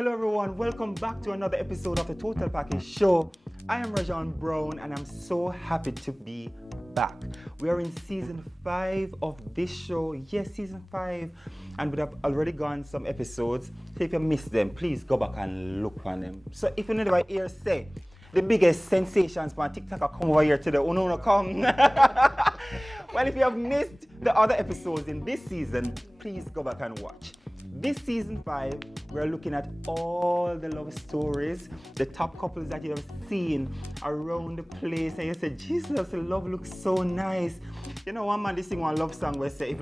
Hello everyone, welcome back to another episode of the Total Package Show. I am Rajan Brown and I'm so happy to be back. We are in season 5 of this show. Yes, season 5. And we have already gone some episodes. So if you missed them, please go back and look on them. So if you never hear say, the biggest sensations on TikTok are come over here today. Oh no, come. Well, if you have missed the other episodes in this season, please go back and watch. This season 5, we're looking at all the love stories, the top couples that you have seen around the place, and you say, Jesus, the love looks so nice. You know, one man they sing one love song where say, if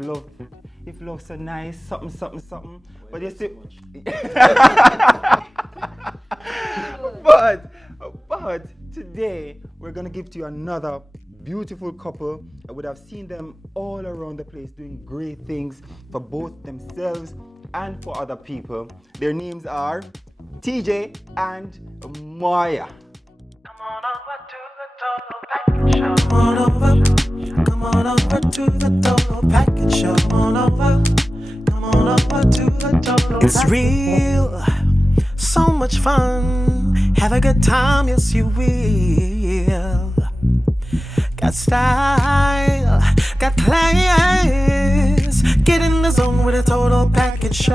love's so nice, something. But you see, but today we're gonna give to you another beautiful couple. I would have seen them all around the place doing great things for both themselves and for other people. Their names are TJ and Moya. Come on over to the Total Package Show. Come on over to the Total. It's real, so much fun. Have a good time, yes you will. Got style, got class. Get in the zone with a Total Package Show.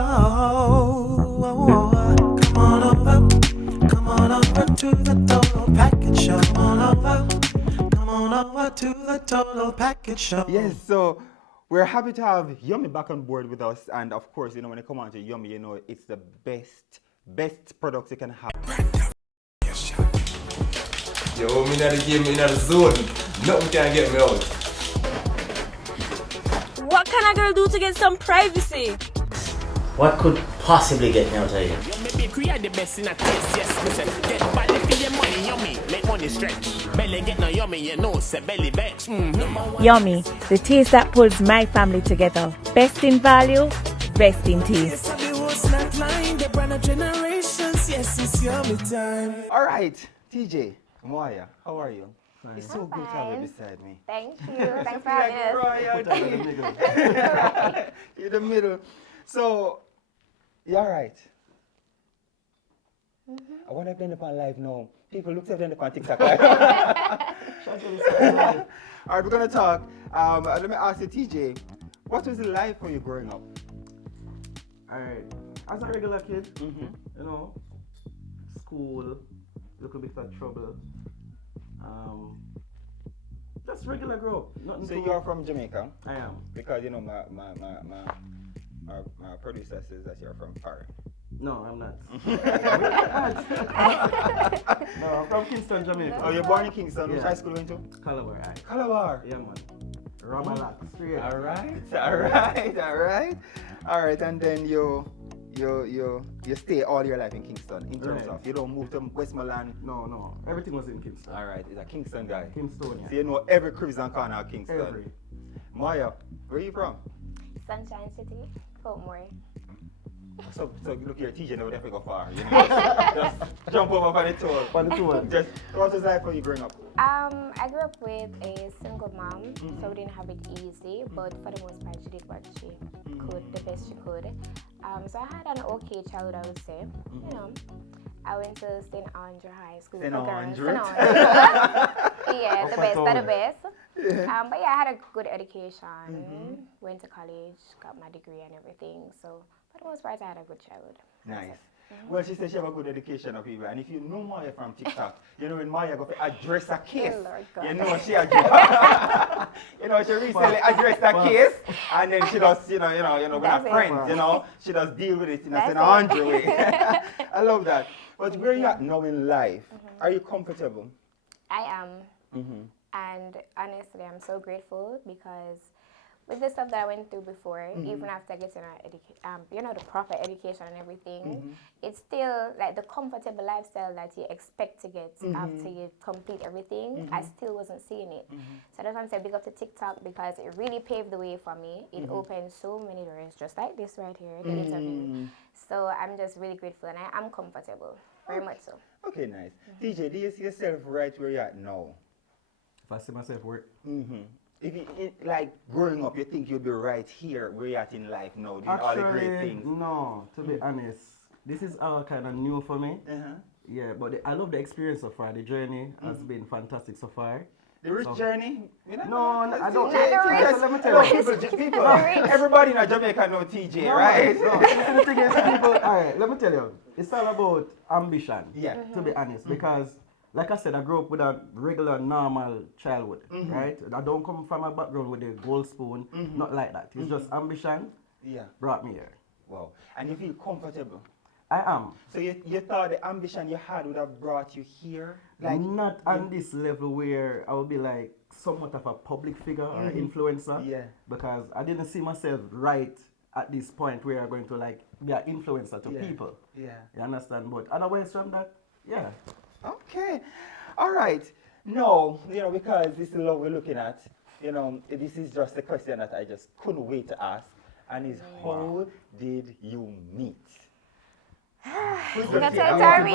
Come on over to the Total Package Show. Come on over to the Total Package Show. Yes, so we're happy to have Yummy back on board with us, and of course, you know, when you come on to Yummy, you know, it's the best products you can have. Yo, me not the game, me not the zone. Nothing can get me out. What can a girl do to get some privacy? What could possibly get me out of here? Yo, maybe create the best in a taste, yes, me say. Get body for your money, yummy, make money stretch. Belly get no yummy, you know, say belly vex. Yummy, the taste that pulls my family together. Best in value, best in taste. All right, TJ, Moya, how are you? It's so good to have you beside me. Thank you. Thanks for having us. In the middle. So, you're all right. I want to end up on live now. People look at them on TikTok. All right, we're going to talk. Let me ask you, TJ, what was it like for you growing up? All right. As a regular kid, you know, school, little bit of trouble. Just regular grow up. Nothing So too- you're from Jamaica? I am. Because, you know, my producer says that you're from Paris. No, I'm not. No, I'm from Kingston, Jamaica. Oh, you're born in Kingston. Which Yeah. high school you went to? Calabar, aye. Calabar. Yeah, man. Ramalak, straight. All right. And then you stay all your life in Kingston in terms Right. of you don't move to Westmoreland. No. Everything was in Kingston. All right, he's a Kingston guy. Kingston, So you know every cribs and corner of Kingston. Every. Maya, where are you from? Sunshine City, Portmore. So look here, TJ never have to go far. You know? Just jump over on the tour. On the tour. Just what was it like when you growing up? I grew up with a single mom, so we didn't have it easy, but for the most part, she did what she could, the best she could. So I had an okay childhood, I would say. You know, I went to St. Andrew High School St. for girls. Andrew? St. Andrew. Yeah, the best, they're the best. But yeah, I had a good education, went to college, got my degree and everything. So for the most part, I had a good childhood. Nice. Well, she said she have a good education of people, and if you know Maya from TikTok, you know when Maya go to address a case, Oh, Lord God. you know she address, you know she recently addressed a case, and then she does, you know, with her That's it. friends, you know, she does deal with it in a That's St. it. Andrew way. I love that. But where you at now in life? Are you comfortable? I am. And honestly, I'm so grateful because with the stuff that I went through before, even after getting the proper education and everything, it's still like the comfortable lifestyle that you expect to get after you complete everything. I still wasn't seeing it. So that's why I'm saying big up to TikTok because it really paved the way for me. It opened so many doors, just like this right here, the interview. So I'm just really grateful and I am comfortable, very much so. Okay, nice. DJ, do you see yourself right where you're at now? If I see myself work. If you, like growing up, you think you'd be right here where you're at in life now, doing all the great things? No, to be honest, this is all kind of new for me. Uh-huh. Yeah, but I love the experience so far. The journey has been fantastic so far. The rich So- journey? You know, No, I don't. TJ, Not the TJ, rich. so let me tell you. people, everybody in Jamaica know TJ, No, right? No, the thing is, people, all right, let me tell you. It's all about ambition, Yeah. to be honest, because, like I said, I grew up with a regular, normal childhood, right? I don't come from a background with a gold spoon, not like that. It's just ambition Yeah. brought me here. Wow. And you feel comfortable. I am. So you thought the ambition you had would have brought you here? Not on this level where I would be like somewhat of a public figure or influencer. Yeah. Because I didn't see myself right at this point where I'm going to like be an influencer to Yeah. people. Yeah. You understand? But otherwise from that, yeah. Okay. All right. No, because this is what we're looking at. This is just a question that I just couldn't wait to ask. And is how did you meet? Who's You gonna can say tell that? me.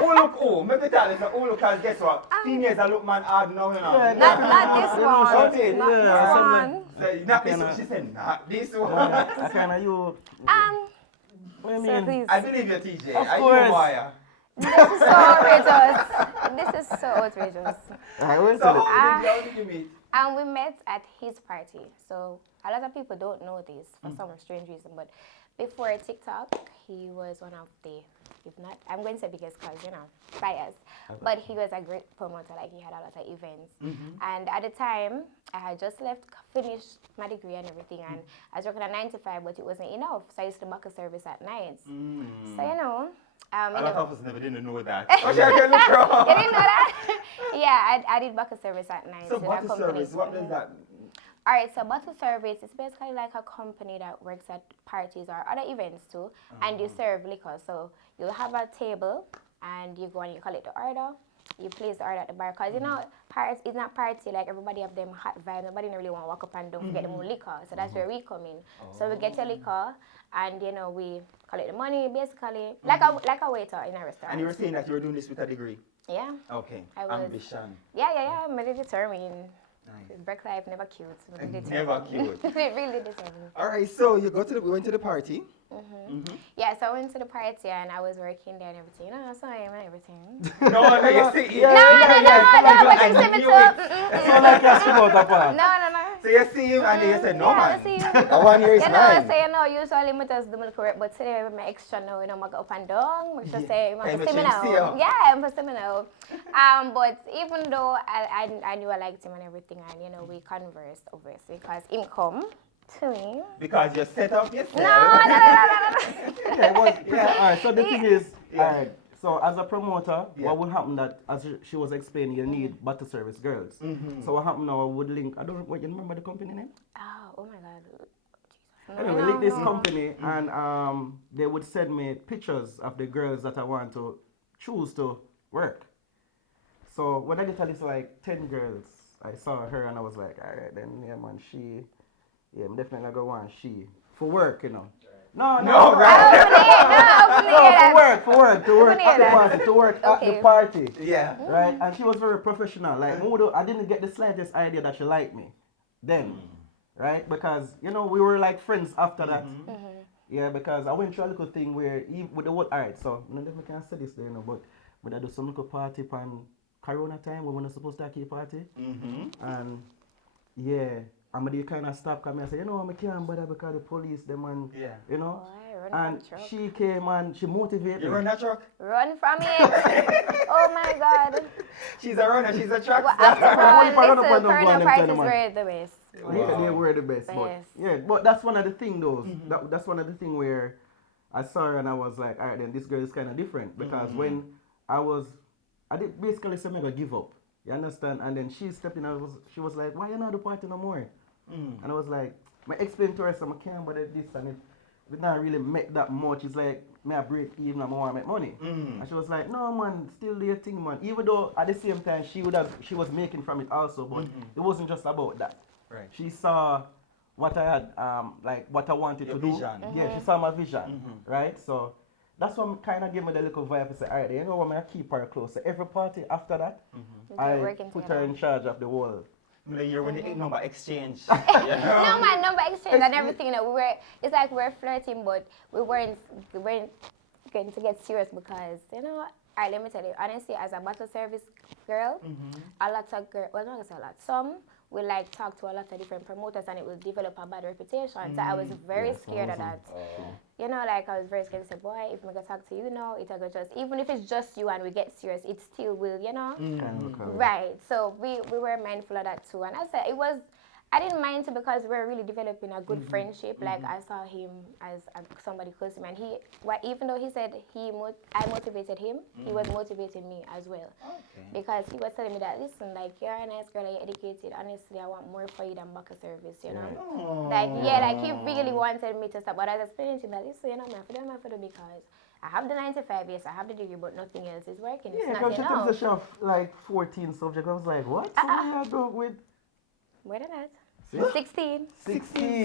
Oh look, maybe tell us, because guess what? Females are look man hard now, Yeah, Not this one. Okay. Not Yeah, this one. So, not this Kinda- one. She said, not this one. I kind of you. What do you So mean? please. I believe you, TJ. Of Are you course. Moya? This is so outrageous. This is so outrageous. Alright, where's So it? how did you meet? And we met at his party. So a lot of people don't know this for some strange reason, but before TikTok, he was one of the, if not, I'm going to say biggest cause, bias. But he was a great promoter, like he had a lot of events. And at the time, I had just finished my degree and everything, and I was working at 9 to 5, but it wasn't enough. So I used to back a service at nights. So, A lot of us never didn't know that. You didn't know that? Yeah, I did back a service at night. So that bottle company. service, what does that? All right, so bottle service is basically like a company that works at parties or other events too, and you serve liquor. So you'll have a table, and you go and you collect the order. You place the order at the bar, because parties, it's not party like everybody have them hot vibe. Nobody really want to walk up and don't get them own liquor. So that's where we come in. So we get your liquor, and we collect the money basically like a waiter in a restaurant. And you were saying that you were doing this with a degree. Yeah. Okay. I was. Ambition. Yeah. I'm really determined. Nice. Break life never cute. Really Never cute. really determined. All right. So we went to the party. Yeah, so I went to the party and I was working there and everything. So I and everything. No, you see. No, but you see me too. It's not like you're supposed to part. No. So you see him and then you said, no Yeah, I man. see you. I want to hear his mind. So usually I just do my correct, but today with my extra now, I go up and down. I just say, Hey, I'm make see me sure you see now. him. Yeah, I'm see me now. But even though I knew I liked him and everything, and we conversed obviously, because him come to me. Because you set up yourself. No. Alright, so the thing is, Yeah. alright, so as a promoter, Yeah. what would happen that, as she was explaining, you need bottle service girls. So what happened now, I would link, I don't know, what, you remember the company name? Oh my God. Anyway, link this company, and they would send me pictures of the girls that I want to choose to work. So when I get a list of like 10 girls, I saw her and I was like, alright then, yeah man, I'm definitely gonna want she. For work, No, right. for work, to work at the that. party, to work at the Okay. party. Yeah. Right? And she was very professional. Like, I didn't get the slightest idea that she liked me then. Right? Because, we were like friends after that. Yeah, because I went through a little thing where, with the word, alright, so, I can't say this there, but I do some little party on Corona time when we're not supposed to keep party. And, yeah, I'm going to kind of stop coming and say, I can't bother because the police, them and, Boy, run and from truck. she came and she motivated You me. run that truck? Run from it. Oh my God. She's a runner, she's a track Well, star. after all, Run up listen, and down, Corona go on them parties kind of man. were the best. Yeah, they were the best. But, Yes. yeah, but that's one of the things though. That's one of the things where I saw her and I was like, alright then this girl is kind of different. Because when I did basically say I'm gonna give up. You understand? And then she stepped in and she was like, why you not the party no more? And I was like, I explained to her, so I can't bother this and it not really make that much. It's like, may I break even and I want to make money. And she was like, no man, still the thing man. Even though at the same time she was making from it also, but it wasn't just about that. Right. She saw what I had, like what I wanted Your to vision. do. Yeah, she saw my vision, right? So that's what kind of gave me the little vibe to say, alright, I'm going to keep her close. So every party after that, I working put her together. in charge of the world. The year when the number exchange. No man, number exchange and everything. It's like we're flirting, but we weren't going to get serious because, you know, alright, let me tell you, honestly, as a bottle service girl, a lot of girls, well, not gonna say a lot, some will like talk to a lot of different promoters and it will develop a bad reputation. So I was very scared of that. You know, like I was very scared to say, boy, if I'm gonna talk to you now, it's gonna just, even if it's just you and we get serious, it still will, you know? Right. So we were mindful of that too. And I said, I didn't mind it because we were really developing a good friendship. Like I saw him as somebody close to me, and even though he said I motivated him, he was motivating me as well. Because he was telling me that, listen, like you're a nice girl, you're educated. Honestly, I want more for you than back service, you know. Like like he really wanted me to stop. But I was explaining to him that, listen, you know, I'm have to do because I have the 95 years, I have the degree, but nothing else is working. It's not because enough. she took like 14 subjects. I was like, what? So I go with. More than that. 16. 16.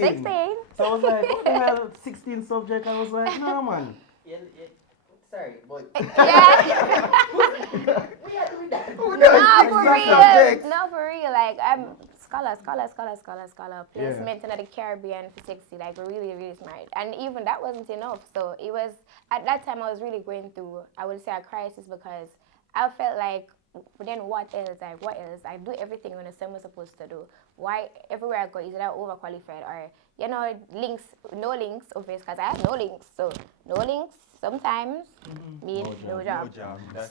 So I was like, what the hell, 16 subjects? I was like, no, man. Sorry, but Yeah. we had to read that. No, for real. Like, I'm scholar, placement in the Caribbean for 60, like really, really smart. And even that wasn't enough. So it was, at that time I was really going through, I would say, a crisis because I felt like, then what else? Like, what else? I do everything when I'm supposed to do. Why everywhere I go, is it overqualified or, you know, no links, obviously, because I have no links. So, no links sometimes mean no job.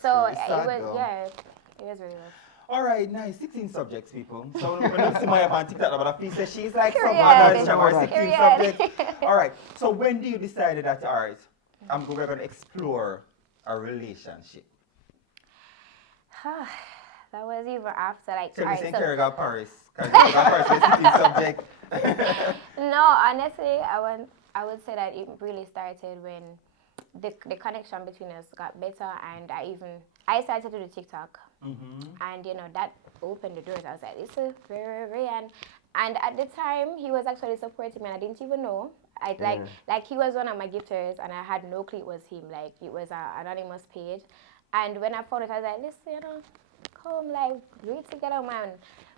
So, it was really rough. All right, nice. 16 subjects, people. So when I see Moya on TikTok, but I feel that she's like some other 16 subjects. All right. So when do you decide that, all right, we're going to explore a relationship? That was even after, like, So you say Kerry got Paris. Because you got Paris with 16 subject. No, honestly, I would say that it really started when the connection between us got better, and I started to do TikTok. And, you know, that opened the doors. I was like, this is very, and at the time, he was actually supporting me, and I didn't even know. Like, he was one of my gifters, and I had no clue it was him. Like, it was an anonymous page. And when I found it, I was like, listen, you know, come, like, do it together, man.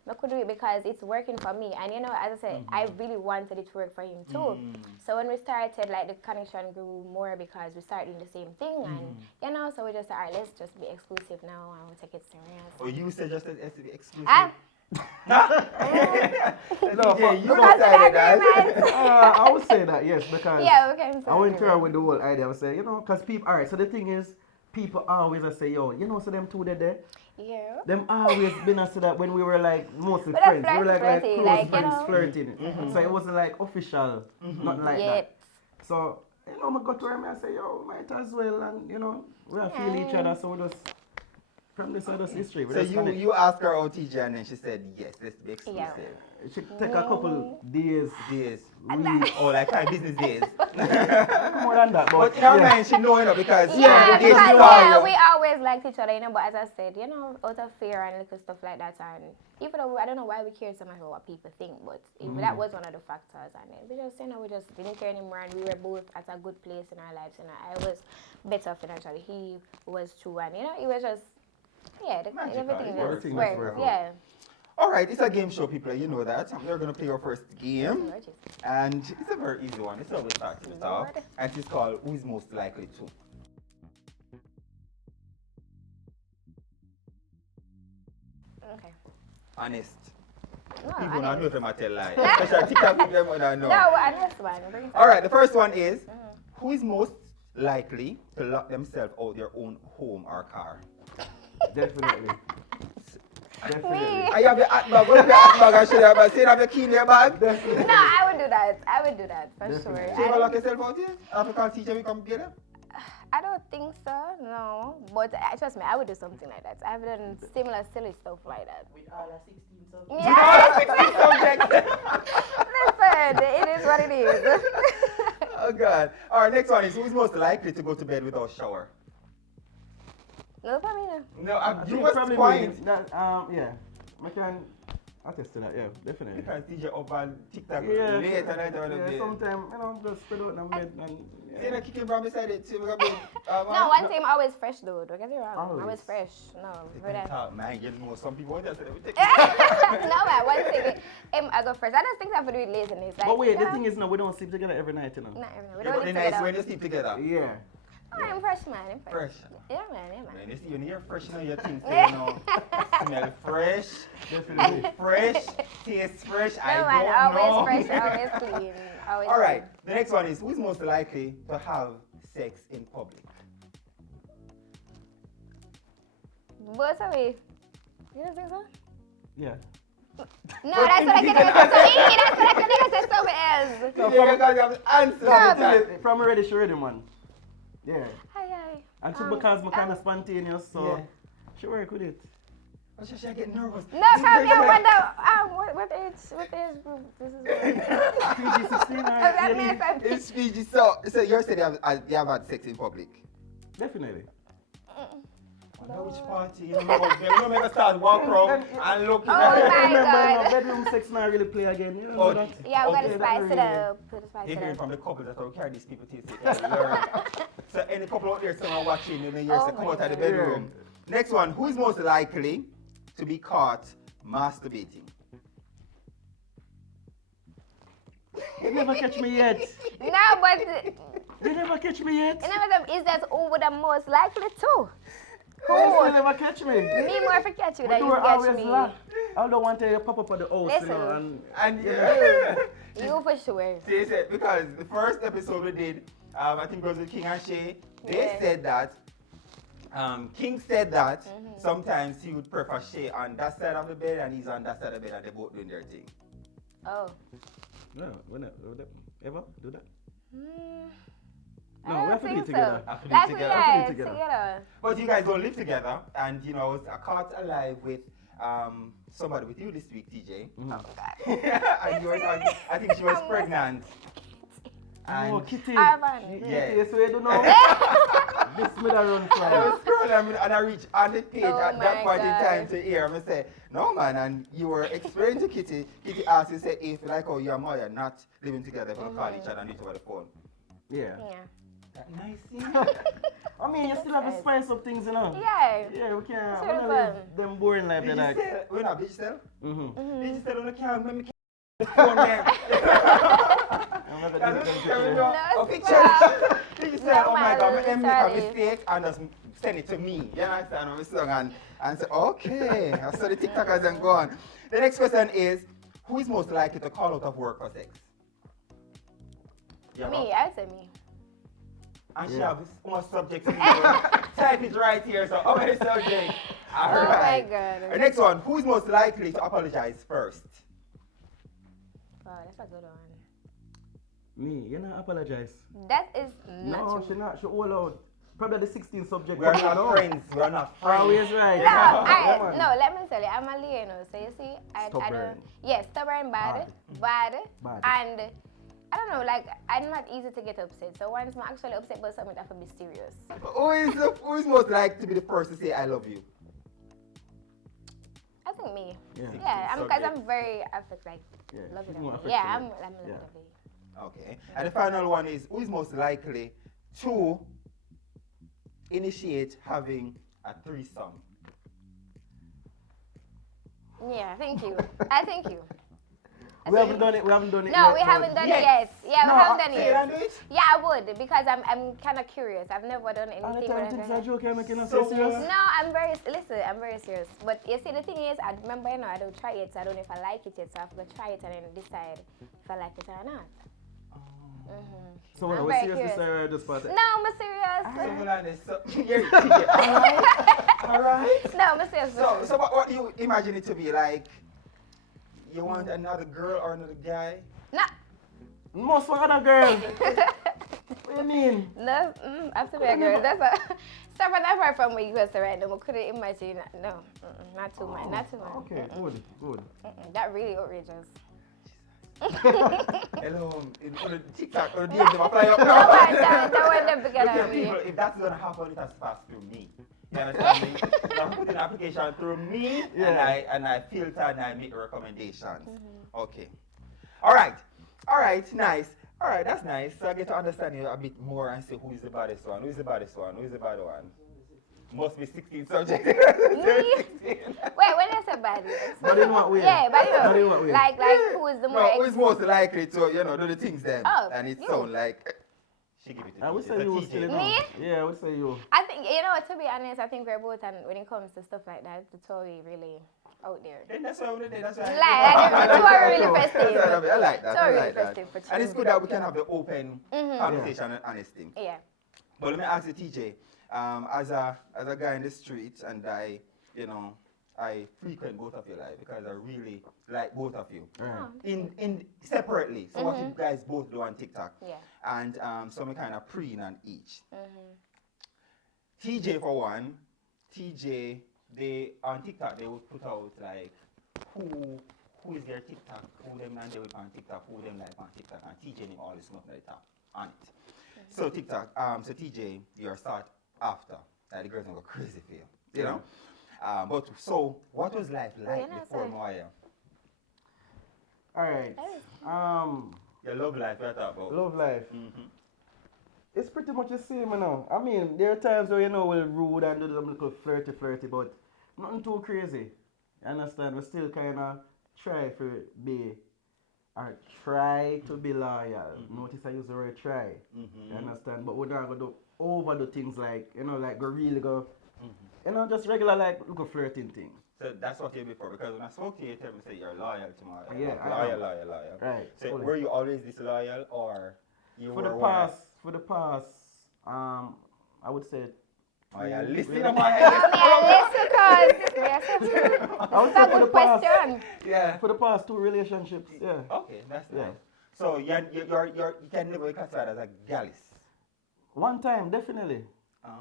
I could do it because it's working for me. And, you know, as I said, I really wanted it to work for him, too. So when we started, like, the connection grew more because we started doing the same thing. And, you know, so we just said, all right, let's just be exclusive now and we'll take it serious. Oh, you suggested it to be exclusive? No, you decided that. I would say that, yes, because I went to her with the whole idea. I was saying, you know, because people, all right, so the thing is, people always say, yo, you know, so them two there. Yeah. Them always been us that when we were like mostly But friends. We were like flirty, close like, friends you know? flirting. So it wasn't like official, nothing like that. Yet. So, you know, I got to her and I say, yo, might as well, and you know, we feel each other, so we just from this other history. So you asked her out, TJ, and then she said yes, let's be exclusive. Yeah. It should take a couple days. Weeks, weeks. or like 5 business days. More than that, But in her mind, she know, you know, because we always liked each other, you know, but as I said, you know, out of fear and little stuff like that, and even though I don't know why we cared so much about what people think, but that was one of the factors, and we just, you know, we just didn't care anymore, and we were both at a good place in our lives, you know. I was better financially, he was too, and, you know, it was just, everything worked, All right, it's a game show, people. You know that. We're going to play our first game. And it's a very easy one. It's always starting it off. And it's called Who is Most Likely To. Okay. Honest. No, People don't know if I tell lies. Especially TikTok people don't know. No, honest one. All right, the first one is, who is most likely to lock themselves out their own home or car? Definitely. I have your hat bag. What is your hat bag? I should have seen your key in your bag. No, I would do that for sure. So you lock yourself out here? After call teacher, we come together? I don't think so, no. But trust me, I would do something like that. I've done similar silly stuff like that. With all our 16 subjects? Yeah. Listen, it is what it is. Oh, God. All right, next one is, who is most likely to go to bed without shower? No, for me. No, you think must probably point. that, yeah. I can attest to that, yeah, definitely. Because DJ up on TikTok Yeah, late at night on the bed. sometimes, you know, just spread out the bed and... See that kicking from beside it too? No, one time I was fresh though. Don't get me wrong. Always. I was fresh. No, They can talk, man, you know, some people want that, so they will take no, man, one thing I go first. I just think I have to do it laziness. Like, But wait, you the know, thing is, no, we don't sleep together every night, you know. not every night. We Yeah, don't but live the nights together. when you sleep together. Yeah. Oh, I'm fresh, man. I'm fresh. Fresh. Yeah, man. Yeah, Man, man. you see, when you're fresh, you know your things, so, you know, smell fresh, look fresh, taste fresh. No, I man. don't know. Always fresh, always clean. Always All right. The next one is who's most likely to have sex in public? Both of me. You don't think so? Yeah. No, that's what I can never say to me. That's what I can never say to somebody else. No, you guys have to answer No, that. From already, she ready, man. Yeah. Hi. And she because I'm kind of spontaneous, so Yeah. she work with it. Oh, I get nervous. No, probably I wonder what age group this is. PG-16, Oh, that right? means It's Fiji. So you're saying you have had sex in public? Definitely. Now which party? You don't never start walk around and look. Oh my Remember, God. bedroom sex now really play again. You know Oh, that? Yeah, we Okay, gotta that spice really- it up. Put the spice You're it hearing up. from the couple that will carry these people to you, so you can learn. So any couple out there someone watching and then you're Oh to come my out of the God. bedroom. Next one, who is most likely to be caught masturbating? You never catch me yet. No, but You never catch me yet. you know is that who would have most likely to? You never catch me. Me more for catch you The than you door catch always me. locked. I don't want to pop up at the house, Listen. you know, and And You for sure. they said, because the first episode we did, I think it was with King and Shay, they Yeah. said that, King said that sometimes he would prefer Shay on that side of the bed and he's on that side of the bed and they both doing their thing. Oh. no, we never ever do that. I No, don't we have to be think together. So. Have to be That's together. Yeah, Have to be together. But you guys don't live together, and you know, I was caught alive with somebody with you this week, TJ. And you were talking, I think she was pregnant. And Oh, Kitty. Arvan. Yeah. Kitty, so you don't know. This me that run I was from. scrolling and I reached on the page Oh at that my point in God. time to hear him say, no man, and you were explaining to Kitty. Kitty asked you, say, if like how you and Moya not living together, if you call each other and do it over the phone. Yeah. Yeah. That nice, you I mean, you still have to spice up things, you know. Yeah. Yeah, we can't. It's We really don't live fun. them boring life they like. Digital, we're not digital. Mm-hmm. Digital on the camera, make me the phone there. I'm not gonna do them picture. No, A it's picture. fun. You say, No, oh my man, God, let me make a literally. mistake and just send it to me. You understand what I'm saying? And say, okay. I saw the TikTokers and go on. The next question is, who is most likely to call out of work for sex? You have Me, a- I'd say me. And she Yeah. have one subject to type it right here. So, how many subjects? All Oh my right. God. The next one, who is most likely to apologize first? Oh, that's a good one. Me, you not apologize. That is not No, true. she not. She all out. Probably the 16th subject. We are but not no. friends. We are not friends. Always right. No, Yeah, man. no, let me tell you, I'm a Leo, so you see, I Stubborn. don't, yeah, stubborn, bad, Bad, and I don't know, like, I'm not easy to get upset, so once I'm actually upset about something, I have to be serious. Who is most likely to be the first to say I love you? I think me. Yeah. Yeah, because I'm very like, Yeah, lovey she's more dovey. Yeah, I'm affectionate. lovey Yeah. dovey. Okay. And the final one is, who is most likely to initiate having a threesome? Yeah, thank you. I thank you. We haven't done it. We haven't done it. No, yet, we but- haven't done it Yes. yet. Yeah, No, we haven't done Say it it yet. and do it. Yeah, I would, because I'm kind of curious. I've never done All the anything. time where things I've are joke, you're making us So, so serious. No, I'm very serious. But you see, the thing is, I remember, you know, I don't try it, so I don't know if I like it yet, so I have to try it and then decide if I like it or not. So when I I'm was very serious this curious. this part. No, I'm serious. So, Melanie, all right. No, I'm serious. So what do you imagine it to be like? You want another girl or another guy? No, Most for other girl. What do you mean? no, I have to be a girl. That's a stuff I'm not from where you guys are right now. I couldn't imagine. No, not too much. Not too much. Okay, good, good. That really outrageous. Hello, on the TikTok or the DMs, them apply up No, now. don't want them to get Look on at me. people, if that's gonna happen, it has to pass through me. You understand me? So I put an application through me, and I filter and I make recommendations. Okay. All right, nice. All right, that's nice. So I get to understand you a bit more and say who is the baddest one, who is the baddest one, who is the bad one. Must be 16 subjects. Me? Wait, when you say bad? But in what way? Yeah, but But in what way? like who is the more? No, who is most likely to, do the things then? Oh, and it you. sound like She give it to I would TJ. say So you TJ. still, you know. Me? Yeah, I would say you. I think, to be honest, I think we're both, and when it comes to stuff like that, it's totally really out there. Then that's why we did. That's why. Like, we're really That's festive. what I mean. I like that. So I really like that. festive for And it's true. good that we can have the open conversation and honesty. Yeah. But let me ask you, TJ, as a guy in the street, and I frequent both of your life because I really like both of you. Right. In separately. So what you guys both do on TikTok. Yeah. And so we kind of preen on each. TJ for one, TJ they on TikTok they would put out like who is their TikTok, who them and they would on TikTok, who them like on TikTok, and TJ name always come up at the top on it. So TikTok, so TJ, you're start after. Like the girls don't go crazy for you. You know? But so what was life like before Moya? Alright. Your love life you're talking about. Love life. It's pretty much the same, you know. I mean, there are times where, we'll rude and do some little flirty, but nothing too crazy. You understand? We still kind of try to be loyal. Notice I use the word try. You understand? But we're not going to overdo things like, just regular, like, little flirting thing. So that's what you're before, because when I spoke to you, you tell me say you're loyal to Moya. Yeah, Loyal. Right. So fully. were you always disloyal, or you For were the past, I would say. Moya, listen really- to Moya. I would say for the past. Yeah. For the past 2 relationships, yeah. Okay, that's Yeah. nice. So you can never be classified as a gallus. One time, definitely.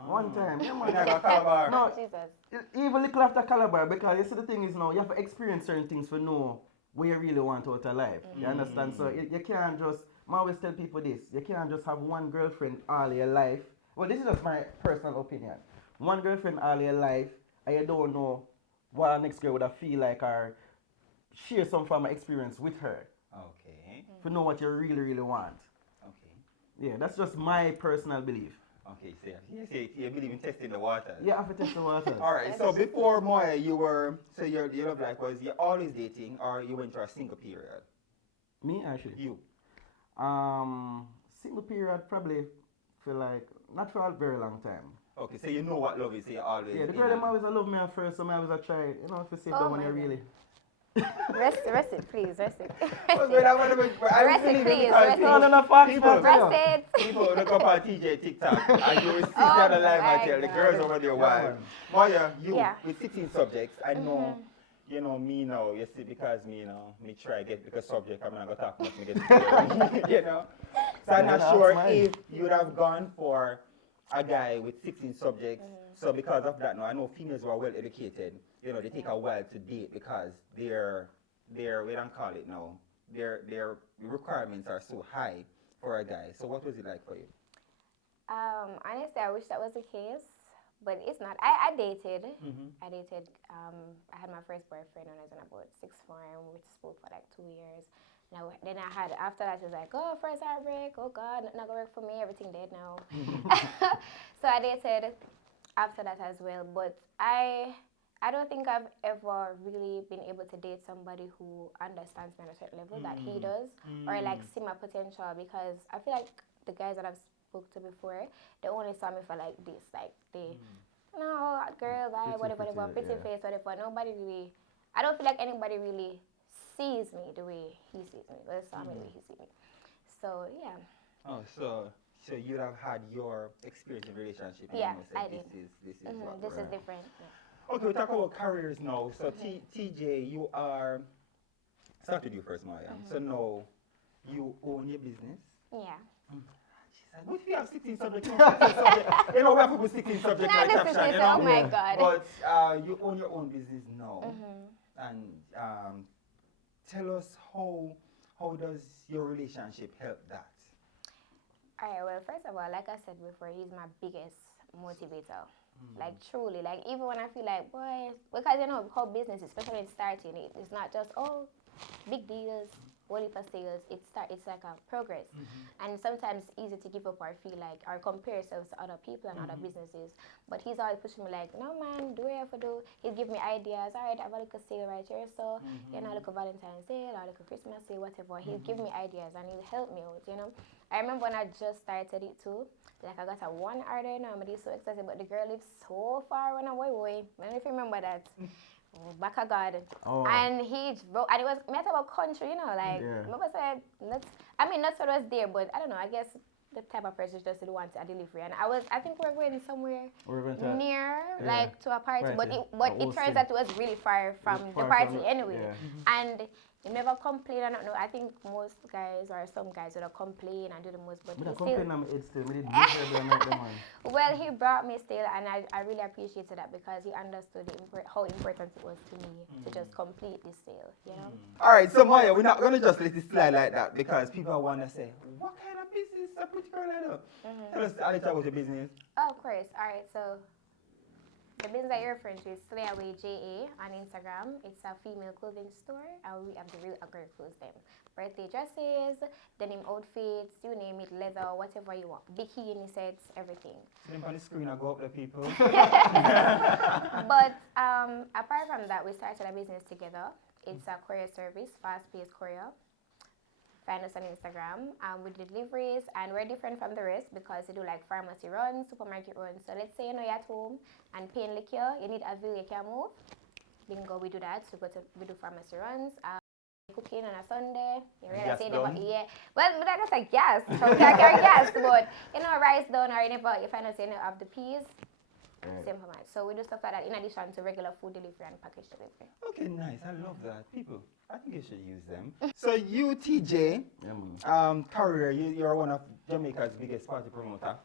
One time. Yeah, You're man. not gonna Calabar. No, Jesus. even little after Calabar, because you see the thing is now, you have to experience certain things to know where you really want out of life. You understand? So you can't just, I always tell people this, you can't just have one girlfriend all your life. Well, this is just my personal opinion. One girlfriend all your life, and you don't know what our next girl would have feel like, or share some form of experience with her. Okay. To know what you really, really want. Okay. Yeah, that's just my personal belief. Okay, so you believe in testing the water. Yeah, I have to test the waters. Alright, so before Moya, your love life was you always dating, or you went through a single period? Me, actually. You. Single period probably for like, not for a very long time. Okay, so you know what love is, so you always. Yeah, the girl them always love me at first, so I always try, to save the one you really. Rest it, please. Rest it. Rest it, please. No, facts, People, Rest it. people look up on TJ TikTok and you will see the live my material. The God. girls over there wild. Moya, you Yeah. with 16 subjects, I know. Me now, you see, because me try get because subject, I'm not gonna talk much, me get So I'm not sure if you would have gone for a guy with 16 subjects. So because of that, now I know females who are well educated, they take a while to date because their we don't call it now, their requirements are so high for a guy. So what was it like for you? Honestly, I wish that was the case, but it's not. I dated. I dated. I had my first boyfriend when I was in about 6th form. We spoke for like 2 years. Now, then I had, after that, it was like, oh, first heartbreak, oh God, not gonna work for me, everything dead now. So I dated after that as well, but I don't think I've ever really been able to date somebody who understands me on a certain level that he does, or like see my potential, because I feel like the guys that I've spoke to before, they only saw me for like this, like they, no, girl, bye, whatever, pretty face, whatever. Nobody really, I don't feel like anybody really sees me the way he sees me, but saw me the way he sees me. So yeah. Oh, so you'd have had your experience in relationship. And Yeah, you know, I said, did. This is what This we're- is different. Yeah. Okay, we talk about careers now. So TJ, you are start with you first, Moya. So now you own your business. Yeah. What if you have 16 subjects? We have to put 16 subjects No, like this is caption, it. Oh my God. But you own your own business now. And tell us how does your relationship help that? Alright, well, first of all, like I said before, he's my biggest motivator. Like, truly. Like, even when I feel like, boy, because how business, especially when it's starting, it's not just, oh, big deals, whole heap of sales, it's like a progress. And sometimes it's easy to give up or feel like or compare yourselves to other people and other businesses. But he's always pushing me like, no man, do what you have to do. He'll give me ideas. All right, I have a little sale right here, so you know, like a Valentine's sale or like a Christmas sale, whatever. He'll give me ideas and he'll help me out, you know. I remember when I just started it too. Like I got a one order now, I'm so excited, but the girl lives so far on a way. I don't know if you remember that. Oh, back of God. Oh. And he wrote, and it was matter about country, you know, like remember said that's what was there, but I don't know, I guess the type of person just didn't want a delivery. And I think we were going somewhere near, like to a party, but it turns out it was really far from the party anyway. And he never complained, I don't know. I think most guys or some guys would have complained and do the most, but he still. Well, he brought me still, and I really appreciated that because he understood how important it was to me to just complete this sale, you know? All right, so Moya, we're not going to just let it slide like that because people want to say, what kind of business is a pretty girl like that? Tell us a little about your business. Oh, of course. All right, so the business that you're referring to is Slayaway JA on Instagram. It's a female clothing store, and we have the real girl clothes them. Birthday dresses, denim outfits, you name it, leather, whatever you want. Bikini sets, everything. Name on the screen, I go up the people. But apart from that, we started a business together. It's a courier service, fast-paced courier. Find us on Instagram with deliveries, and we're different from the rest because we do like pharmacy runs, supermarket runs. So let's say you're at home and pain liquor, you need a vehicle you can move. Bingo, we do that. So we do pharmacy runs. Cooking on a Sunday, you really say never, well, but that's like gas. So we can carry gas, but you know, rice done or you find us you know have the peas. Same for mine. So we do stuff like that in addition to regular food delivery and package delivery. Okay, nice. I love that. People, I think you should use them. So you, TJ, career, you're one of Jamaica's biggest party promoter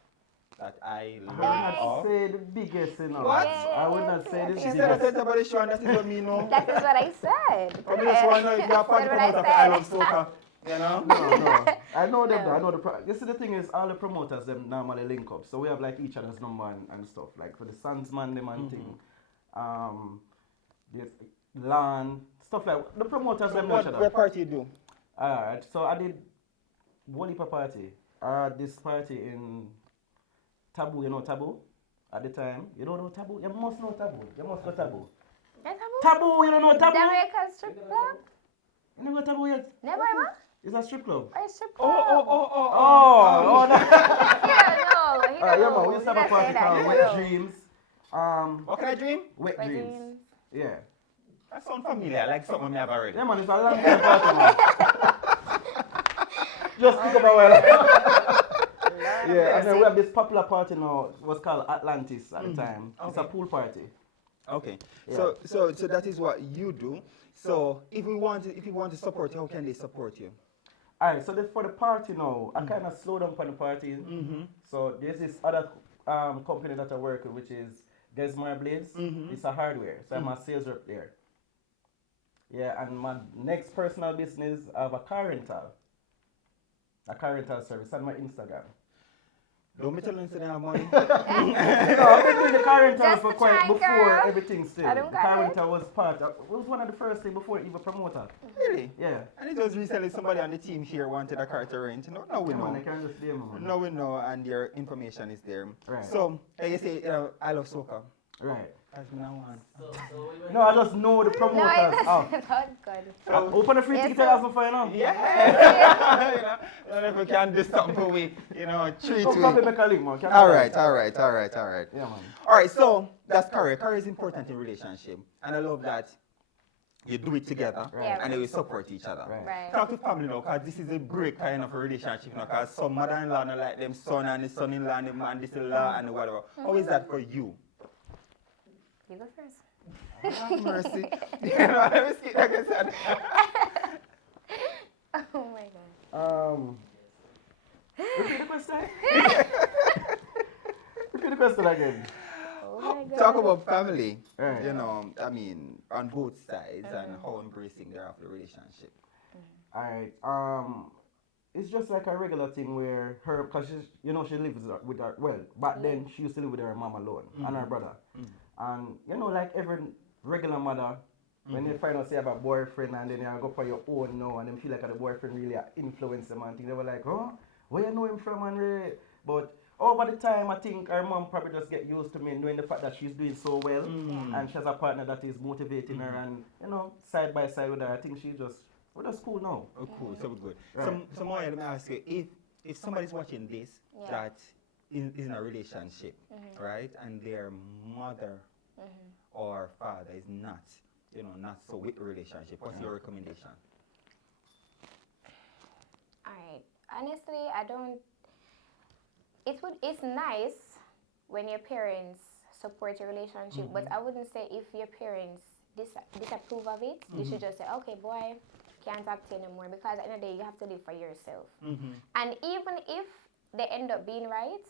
that I learned I of. would not say the biggest, you know. What? I would not say the She biggest. said I said about the show and that is what me know. That is what I said. I mean, that's why I know if you're a party promoter for I Love Soca. You know? No. I know them though. I know you see, the thing is, all the promoters them normally link up. So we have like each other's number and stuff. Like for the Sons man, them and thing. There's LAN, stuff like the promoters them know each other. What party you do? Alright, so I did one heap of party. This party in Taboo, you know Taboo? At the time. You don't know Taboo? You must know Taboo. You must know Taboo. Taboo, you don't know Taboo? Jamaica strip club? You never know Taboo yet? Never ever? It's a strip club. Or a strip club? Oh, no. He don't know. Yeah, man, we used to have a party called Wet Dreams. What can I dream? Wet Dreams. Yeah. That sounds familiar, like something I have already. Yeah, man, it's a long time party, man. Just think about it. Yeah, and then we have this popular party now. It was called Atlantis at the time. It's a pool party. Okay. Yeah. So that is what you do. So if you want to support you, how can they support you? Alright, so for the party now, I kind of slowed down on the party. So there's this other company that I work with, which is Desmar Blades. It's a hardware, so I'm a sales rep there. Yeah, and my next personal business, I have a car rental service on my Instagram. Don't be telling them I have money. No, I've been doing the car rental for quite before girl. everything still. The car rental was one of the first things before even promoter. Really? Yeah. And it was recently somebody on the team here wanted a car to rent. No, we know. I can't just name them. No, we know, and your information is there. Right. So, like you say, I love soca. Right. That's what I want. No, I just know the No, promoters. it's not good. Open a free ticket to have for you now. Yeah. You know, and if we can do something for we, treat Come we. make a link, man. All right. Yeah, man. All right, so that's career. Career is important in relationship, and I love that you do it together, Right. and then we support each other. Right. Talk to family now, because this is a great kind of a relationship, because some mother-in-law not like them son and the son-in-law and the man this-in-law and whatever. How is that for you? You go first. Have mercy. Let me see like I said. Oh my God. Repeat the question. Repeat the question again. Oh my God. Talk about family, Right. on both sides and how embracing they are of the relationship. Alright. It's just like a regular thing where because she lives with her. Well, back then she used to live with her mom alone and her brother. And like every regular mother, When they find out say you have a boyfriend and then you go for your own now and then feel like the boyfriend really influence them and things, they were like, oh, where you know him from and really? But over the time, I think her mom probably just get used to me knowing the fact that she's doing so well and she has a partner that is motivating her and, you know, side by side with her. I think we're just cool now. Oh, cool. So good. Right. So Moya, let me ask you, if somebody's watching this that is in a relationship, right, and their mother or father is not, you know, not so with the relationship, what's your recommendation? Alright. Honestly, I don't. It's nice when your parents support your relationship, but I wouldn't say if your parents disapprove of it, you should just say, okay, boy, can't talk to you anymore, because at the end of the day, you have to live for yourself. And even if they end up being right,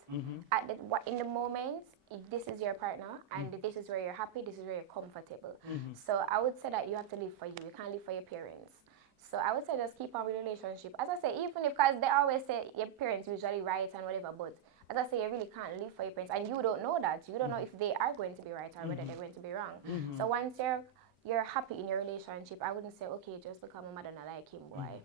in the moment, this is your partner, and this is where you're happy, this is where you're comfortable. So I would say that you have to live for you. You can't live for your parents. So I would say just keep on with the relationship. As I say, even if, because they always say your parents usually right and whatever, but as I say, you really can't live for your parents, and you don't know that. You don't know if they are going to be right or whether they're going to be wrong. So once you're happy in your relationship, I wouldn't say, okay, just become a mother and I like him, boy.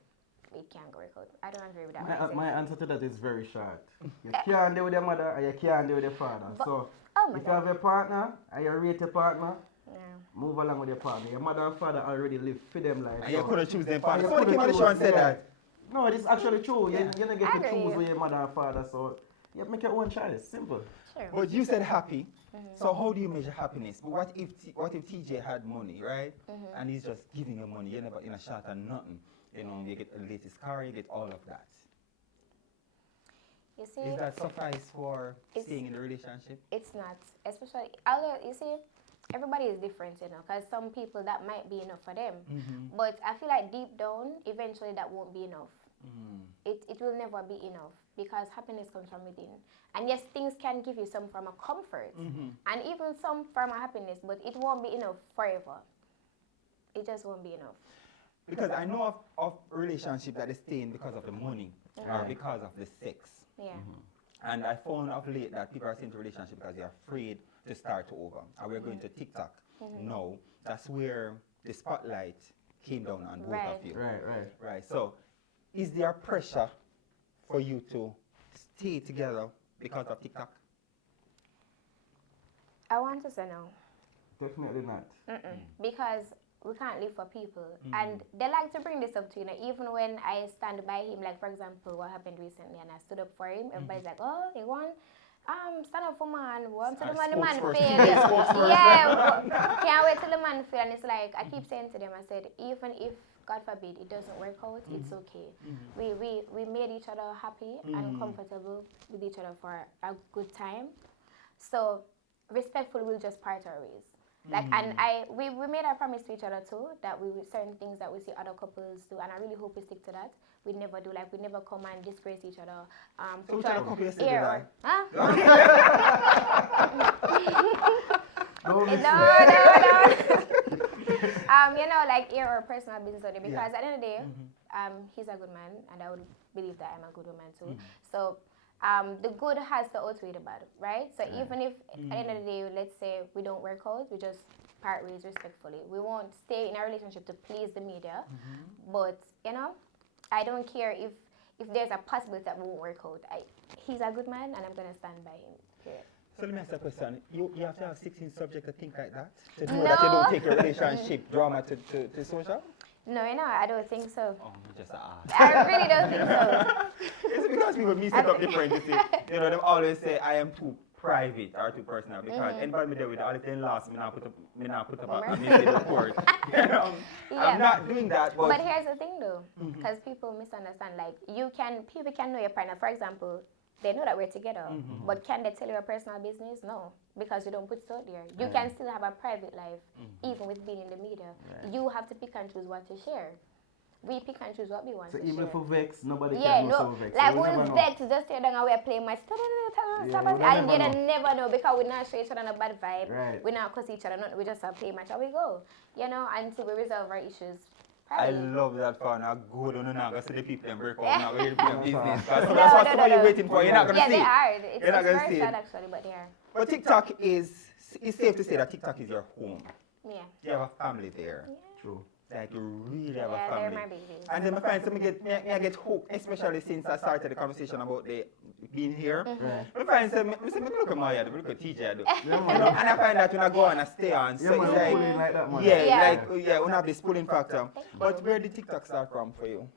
It can't work out. I don't agree with that. My answer to that is very short. You can't deal with your mother and you can't deal with your father. So if you have a partner and you rate your partner, move along with your partner. Your mother and father already live for them life. And you couldn't choose their partner. So you you came on the show and said that. No, it's actually true. You don't get to agree. choose with your mother and father, so you make your own choice. Simple. Sure. But you said happy. So how do you measure happiness? But what if TJ had money, right? And he's just giving you money, you never in a shot and nothing. You know, you get the latest car, you get all of that. You see, Is that suffice for staying in the relationship? it's not. Especially, although, you see, everybody is different, you know, because some people that might be enough for them. But I feel like deep down, eventually that won't be enough. It will never be enough, because happiness comes from within. And yes, things can give you some form of comfort and even some form of happiness, but it won't be enough forever. It just won't be enough. Because I know of relationships that they stay in because of the money or because of the sex. Yeah. And I found of late that people are staying in relationships because they're afraid to start over. And we're going to TikTok. No, that's where the spotlight came down on both of you. Right. So, is there pressure for you to stay together because of TikTok? I want to say no. Definitely not. Because we can't live for people. And they like to bring this up to you, know, even when I stand by him, like for example, what happened recently, and I stood up for him, everybody's like, oh, you want stand up for man, want to the man fail. Yeah, can't wait till the man fail. And it's like, I keep saying to them, I said, even if, God forbid, it doesn't work out, it's okay. We made each other happy and comfortable with each other for a good time. So respectfully, we'll just part our ways. Like, and we made a promise to each other too, that we would certain things that we see other couples do, and I really hope we stick to that. We never do, like, we never come and disgrace each other. So which other couple you said or, that? No. You know, like air or personal business, because at the end of the day, he's a good man, and I would believe that I'm a good woman too. So the good has to outweigh the bad, right? So even if at the end of the day, let's say we don't work out, we just part ways respectfully. We won't stay in a relationship to please the media, but you know, I don't care if there's a possibility that we won't work out. He's a good man, and I'm gonna stand by him. Period. So let me ask you a question. You have to have 16 subjects to think like that? To know that you don't take your relationship drama to social? No, you know, I don't think so. Oh, just a ask. I really don't think so. It's because people mix it up different, you see. You know, they always say, I am too private or too personal, because anybody me there with all the 10 lost, me not put up a message report. You know, I'm not doing that. But here's the thing though, because people misunderstand, like, people can know your partner. For example, they know that we're together, but can they tell you your personal business? No, because you don't put it out there. You can still have a private life, even with being in the media. You have to pick and choose what to share. We pick and choose what we want to share. So even for Vex, nobody can know so Vex. Like we'll Vex, just stay down and we're playing match. And they never know, because we're not show each other a bad vibe. Right. We're not cuss each other, we just play match and we go. You know, until we resolve our issues. I love that fun. I go down and I'm going to see the people and break out. I'm not going to hear the business. That's what somebody you're waiting for. You're not going to see. Yeah, they are. It's not going to very see sad actually, but they are. But TikTok it's safe to say that TikTok is your home. Yeah. You have a family there. True. Like you really have Yeah, a they're family. my babies. And then I find some I get hooked, especially since I started the conversation about the being here. I find some look at Moya, look at TJ do. Yeah, You know, man. and I find that when I go on, I stay on. Yeah, So man, it's like, pulling like that, man. yeah, when I have this pulling factor. But where did TikTok start from for you?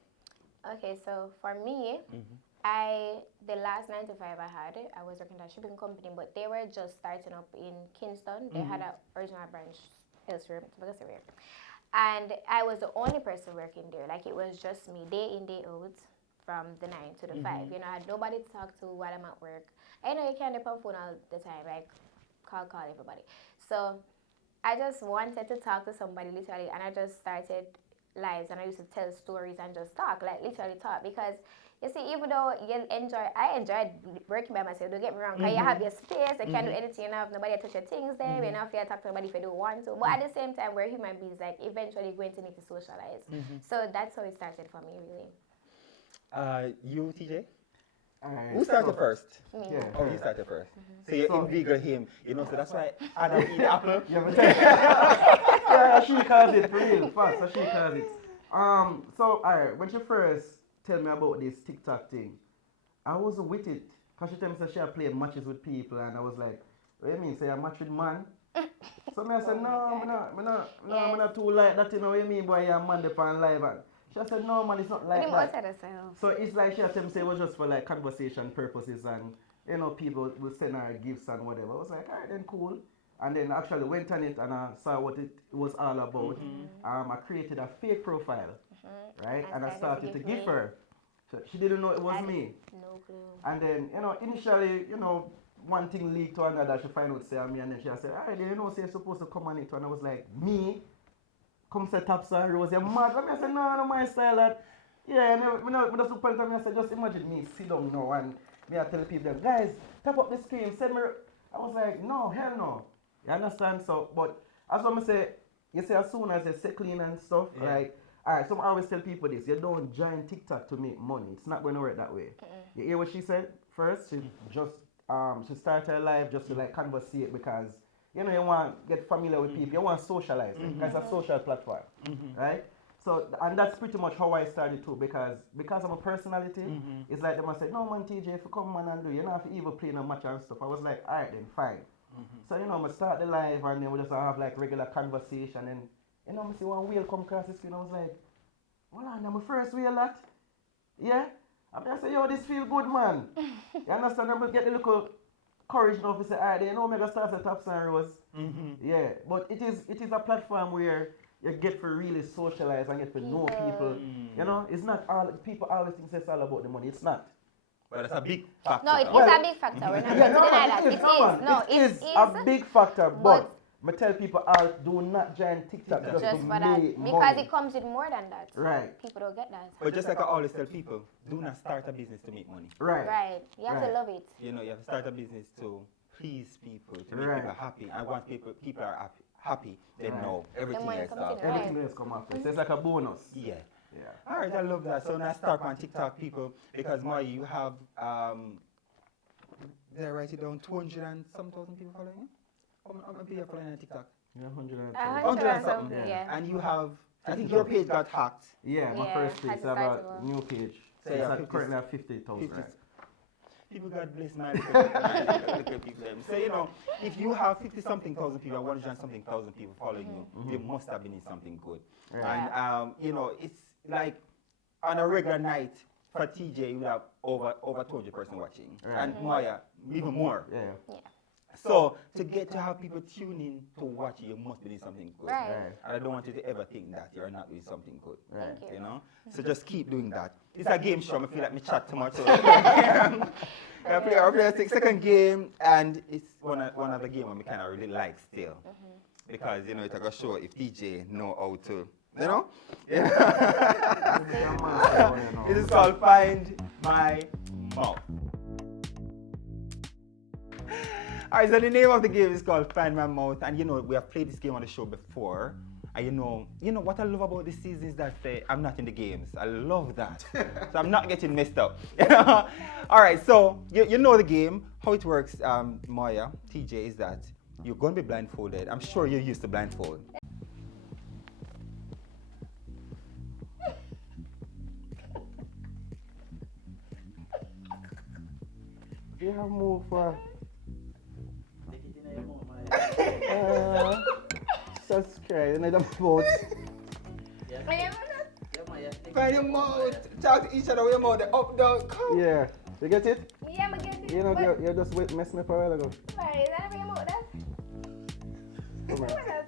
Okay, so for me, the last 9 to 5 I had, I was working at a shipping company, but they were just starting up in Kingston. They had an original branch elsewhere, and I was the only person working there. Like it was just me, day in, day out, from the 9 to the 5. You know, I had nobody to talk to while I'm at work. I know you can't depend on phone all the time, like call everybody. So I just wanted to talk to somebody literally, and I just started lives, and I used to tell stories and just talk, like literally talk, because you see, even though I enjoyed working by myself, don't get me wrong, because you have your space, you can't do anything, you don't have nobody to touch your things there, you don't have to talk to nobody if you don't want to, but at the same time, we're human beings, like eventually you're going to need to socialize. So that's how it started for me, really. You, TJ? Alright, Who started first? Me. Yeah. Oh, you started first. So you invigorate him, you know, so that's why Adam eat the apple. Yeah, but yeah, she calls it for real, fast, so she calls it. So, alright, when she first tell me about this TikTok thing, I wasn't with it. Because she tell me that she had played matches with people, and I was like, what do you mean, say a match with man? So I said, no, I'm not too like that, you know what I mean, boy, I'm man depend live. And she said, no, man, it's not like that. So it's like she had to say it was just for like conversation purposes, and you know, people will send her gifts and whatever. I was like, alright, then cool. And then I actually went on it and I saw what it was all about. I created a fake profile, right? And I started to give her. So she didn't know it was me. No clue. And then, you know, initially, you know, one thing leaked to another. She find out say I'm me, and then she said, alright, you know, say you're supposed to come on it. And I was like, me? Come say taps and rose, you're mad. And I said, no, my style that. Yeah, and I just point at me and said, just imagine me sit down now and me I tell people, guys, tap up the screen, send me. I was like, no, hell no. You understand? So, but as I say, you say as soon as you say clean and stuff, like, alright, so I always tell people this, you don't join TikTok to make money. It's not going to work that way. You hear what she said? First, she just, she started her life just to like conversate because, you know, you want to get familiar with people, you want to socialize, because it's a social platform, right? So, and that's pretty much how I started too, because of a personality, it's like they must say, no man, TJ, if you come man and do, you don't have to even play no match and stuff. I was like, alright then, fine. So, you know, I start the live and then we just have like regular conversation, and, you know, I see one whale come across the screen, I was like, well, I'm my first whale that, yeah? I say, yo, this feel good, man. You understand? I'm get a little courage enough to say, alright, you know, I'm going to start at Taps and Rose. Yeah, but it is a platform where you get to really socialize and get to know people. You know, it's not all, people always think it's all about the money. It's not. But it's a big factor. No, it is a big factor. We're not going to deny that. It is a big factor, but I tell people out, do not join TikTok just for to that. make Because money. it comes with more than that. Right. People don't get that. But just like I always tell people, do not start a business to make money. Right. Right. You have to love it. You know, you have to start a business to please people, to make Right. people happy. And once people are happy, they know everything money else comes after. in, right. Everything else come after. So it's like a bonus. Yeah. Yeah. All right, I love that. So now start on TikTok, people, because Moya, you have, did I write it down, 200 and some thousand people following you? How many people are following on TikTok? Yeah, 100 and 100 and something. Yeah. Yeah. And you have, I think your page got hacked. Yeah, my Yeah, first page. has So I started have a well. new page. So So you have it's 50 currently at 50,000. 50. Right. People God bless my little people. So, you know, if you have 50-something thousand people and 100-something thousand people following you, you must have been in something good. Right. And, you know, it's like on a regular night for TJ, you would have over 200 person watching. Right. And Moya, even more. Yeah. So to get to have people tune in to watch you, you must be doing something good. Right. Right. And I don't want you to ever think that you're not doing something good. Right. Thank you. You know? So just keep doing that. It's a game show. I feel like me chat too much. So I play a second game, and it's one of the games I kind of really like still. Because, you know, it's like a show if DJ know how to, you know? It is called Find My Mouth. Alright, so the name of the game is called Find My Mouth, and you know, we have played this game on the show before. And you know what I love about this season is that I'm not in the games. I love that. So I'm not getting messed up. Alright, so you know the game. How it works, Moya, TJ, is that You're going to be blindfolded. I'm sure you're used to blindfold. You have more for. Take it in your mouth, man. Subscribe. Another vote. Yeah, man, yeah, take Find it your in mouth. Talk to each other with your mouth. The up, down, come. Yeah. You get it? Yeah, I'm getting it. You know, But you just messed me up a while ago. why is that a remote? That's Come what on. that?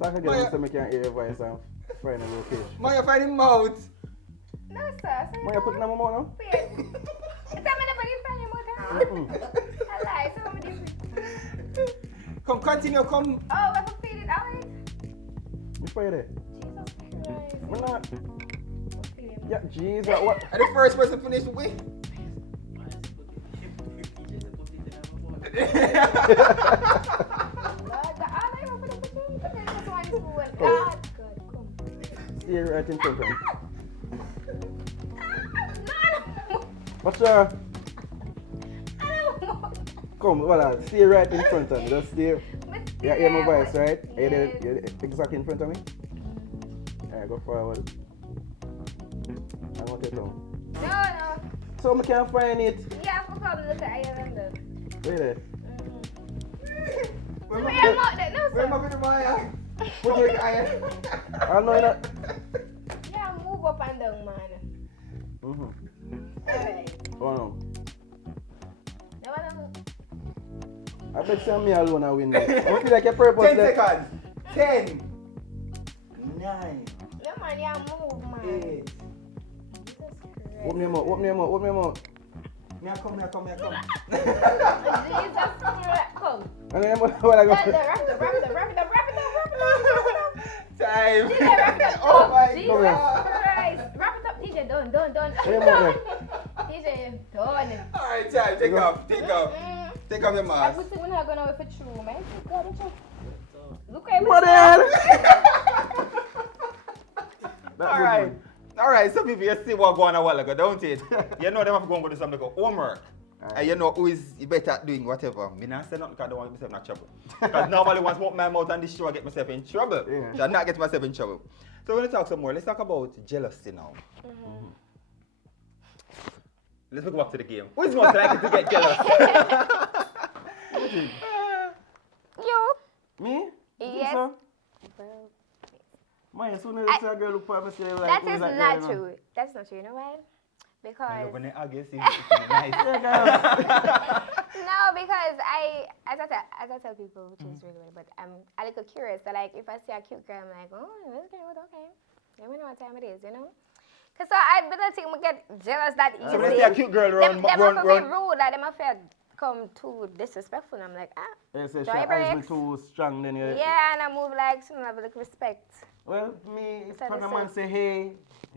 Talk again Moya. so I can hear your voice and find a location. Moya, find your mouth. No, sir. Sorry, Moya, put it in my mouth now. Wait. It's a minute for you find your mouth. I lie. So I'm different. Come, continue, come. Oh, I can feel it out. Which way you there? Jesus Christ. We're not. Feel it. Yeah, Jesus, what? And the first person finish with. Man, put it in your mouth. Lord, the other one for the put it in this one spoon. God, God, come. Stay right in front of me. No. What's your... I don't want. Come, voilà, stay right in front of me. Just stay. But You hear my voice, still, right? Yes. You're exactly in front of me. Alright, go forward. I want it down. No. So I can't find it. Yeah, I forgot to look at Ireland. Wait there. Where Where my am I? No, Where sir. my video, Moya? Put your iron. I know that. Yeah, move up and down, man. Alright. Oh no. Now I don't. I bet you me alone I win this. I feel like a purpose 10 there. seconds. 10. 9. Yeah, man, yeah, move, man. 8. Jesus Christ. Open your mouth, open your mouth, open your mouth. Me a come. Jesus Christ. Come. And then what I Wrap go? it up. Time. DJ, wrap it up. Oh my Jesus God. Christ. Wrap it up, DJ. Done. Hey, mouth DJ, done. Alright, time. Take off. Take off. Take off your I mask. put it when I gonna with a true, man. Look at me. What the hell? That's Alright. Alright, some people you see what going on a while ago, don't it? You know them have to go and do something called homework. And you know who is better at doing whatever. Me not say nothing because I don't want myself in trouble. Because normally once I open my mouth on this show I get myself in trouble. Yeah. So I not get myself in trouble. So we're going to talk some more. Let's talk about jealousy now. Let's go back to the game. Who is most likely to get jealous? You. Me? You think Yes. so? Well, Man, as soon as I see a girl look for me, say like, that who is that girl, not you know? true. That's not true. You know why? Because When they argue, it's nice. no, because as I tell people, which is really weird, but I'm a little curious. So like, if I see a cute girl, I'm like, oh, this girl, okay. Let me know what time it is, you know? Cause so I don't think we get jealous that easily. So when they see a cute girl Them run, have to be rude, like them have to come too disrespectful. And I'm like, They say she Joy eyes me breaks. too strong, then you... yeah, and I move like some have a little respect. Well, me, if So when a this man is- say,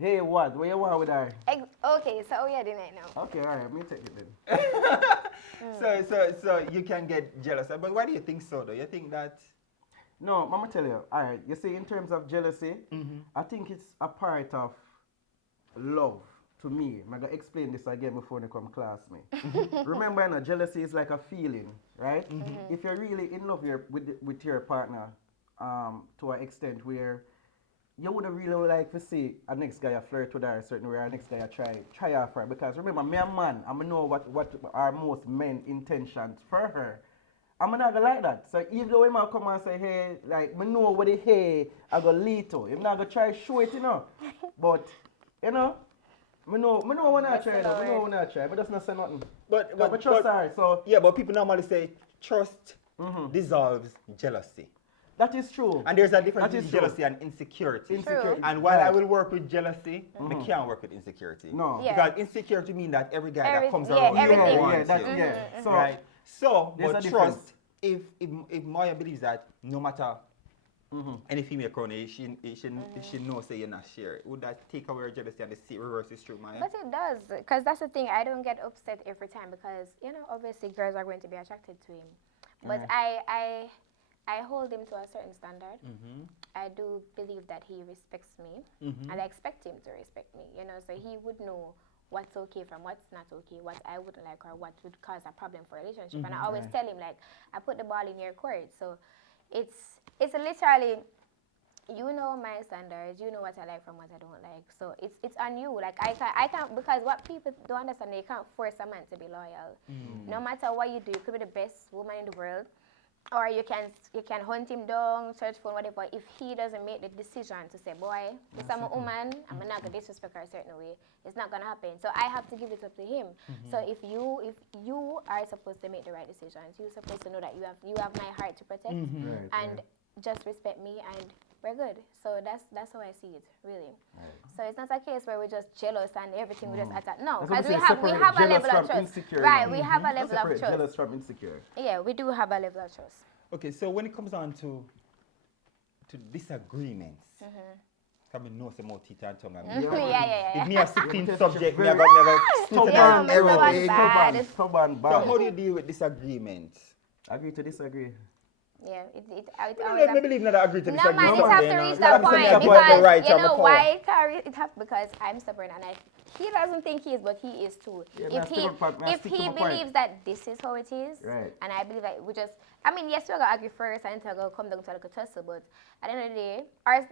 hey, what? What you want with her? Okay, so yeah, didn't I know? Okay, alright, me take it then. So you can get jealous. But why do you think so though? You think that No, Mama tell you, alright, you see, in terms of jealousy, I think it's a part of love to me. I'm going to explain this again before they come class me. Remember, you know, jealousy is like a feeling, right? If you're really in love with your partner to an extent where you would really like to see a next guy flirt with her a certain way, or a next guy try off her. Because remember, me a man, I know what are most men intentions for her. I'm not gonna like that. So even though he might come and say, hey, like, me know what the hey I go lead to. I'm not gonna try show it, you know. But, you know, me know when I try, though. Me know when I try, but that's not say nothing. But But trust her, so yeah, but people normally say trust dissolves jealousy. that is true. And there's a difference That is between true. jealousy and insecurity. Insecurity. And while I Right. will work with jealousy, I can't work with insecurity. No. Yeah. Because insecurity means that every guy that comes yeah, around you everything. wants that's, you. yeah. So, Right. So, There's but a trust, if Moya believes that no matter any female crony, she knows that you're not sure, would that take away her jealousy and the reverse is true, Moya? But it does, because that's the thing. I don't get upset every time because, you know, obviously girls are going to be attracted to him. But I hold him to a certain standard. I do believe that he respects me, and I expect him to respect me. You know, so he would know what's okay from what's not okay, what I wouldn't like, or what would cause a problem for a relationship. And I always tell him, like, I put the ball in your court. So it's literally, you know my standards, you know what I like from what I don't like. So it's on you. Like I can't, because what people don't understand, they can't force a man to be loyal. No matter what you do, you could be the best woman in the world, or you can hunt him down, search for whatever. If he doesn't make the decision to say, boy, this I'm a woman, I'm not gonna disrespect her a certain way, it's not gonna happen. So I have to give it up to him. So if you are supposed to make the right decisions, you're supposed to know that you have my heart to protect, and just respect me, and we're good. So that's how I see it, really. So it's not a case where we're just jealous and everything we just attack. No, because we have a level of trust. Right, we have a level of trust. Jealous from insecure. Yeah, we do have a level of trust. Okay, so when it comes on to disagreements, come in know some more teeth and tongue. Yeah. If me a 16 subject, me a got Stubborn, bad. stubborn, So bad. how do you deal with disagreements? Agree to disagree. Yeah, it Let me believe that I agree to disagree. no, man, it have to reach Let that me say point, me have the because right you and the know power. why it have, because I'm stubborn, and he doesn't think he is, but he is too. Yeah, If he believes that this is how it is, Right. and I believe that we just, I mean, yes, we're gonna argue first and we're gonna come down to like a tussle, but at the end of the day, or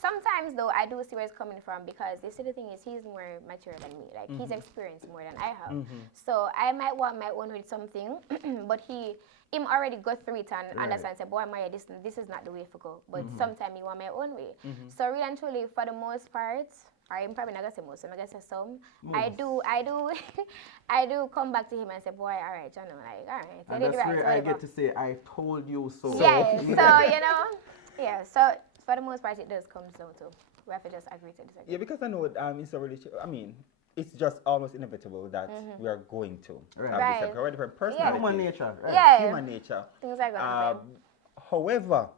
sometimes though, I do see where it's coming from, because you see, the thing is, he's more mature than me. Like he's experienced more than I have. So I might want my own with something, but him already go through it and understand, say, boy, Moya, this is not the way to go. But sometimes he want my own way. So really and truly, for the most part, I'm probably not gonna say most, I'm gonna say some. I do I do come back to him and say, boy, all right, you know, like, all right. And that's where I get to say, I told you so. Yeah, so, you know, yeah, so for the most part, it does come down to, we have to just agree to disagree. Yeah, because I know it's a relationship. I mean, it's just almost inevitable that we are going to have this for different personalities. Human nature, right? Yeah. Human nature. Things are gonna happen. However,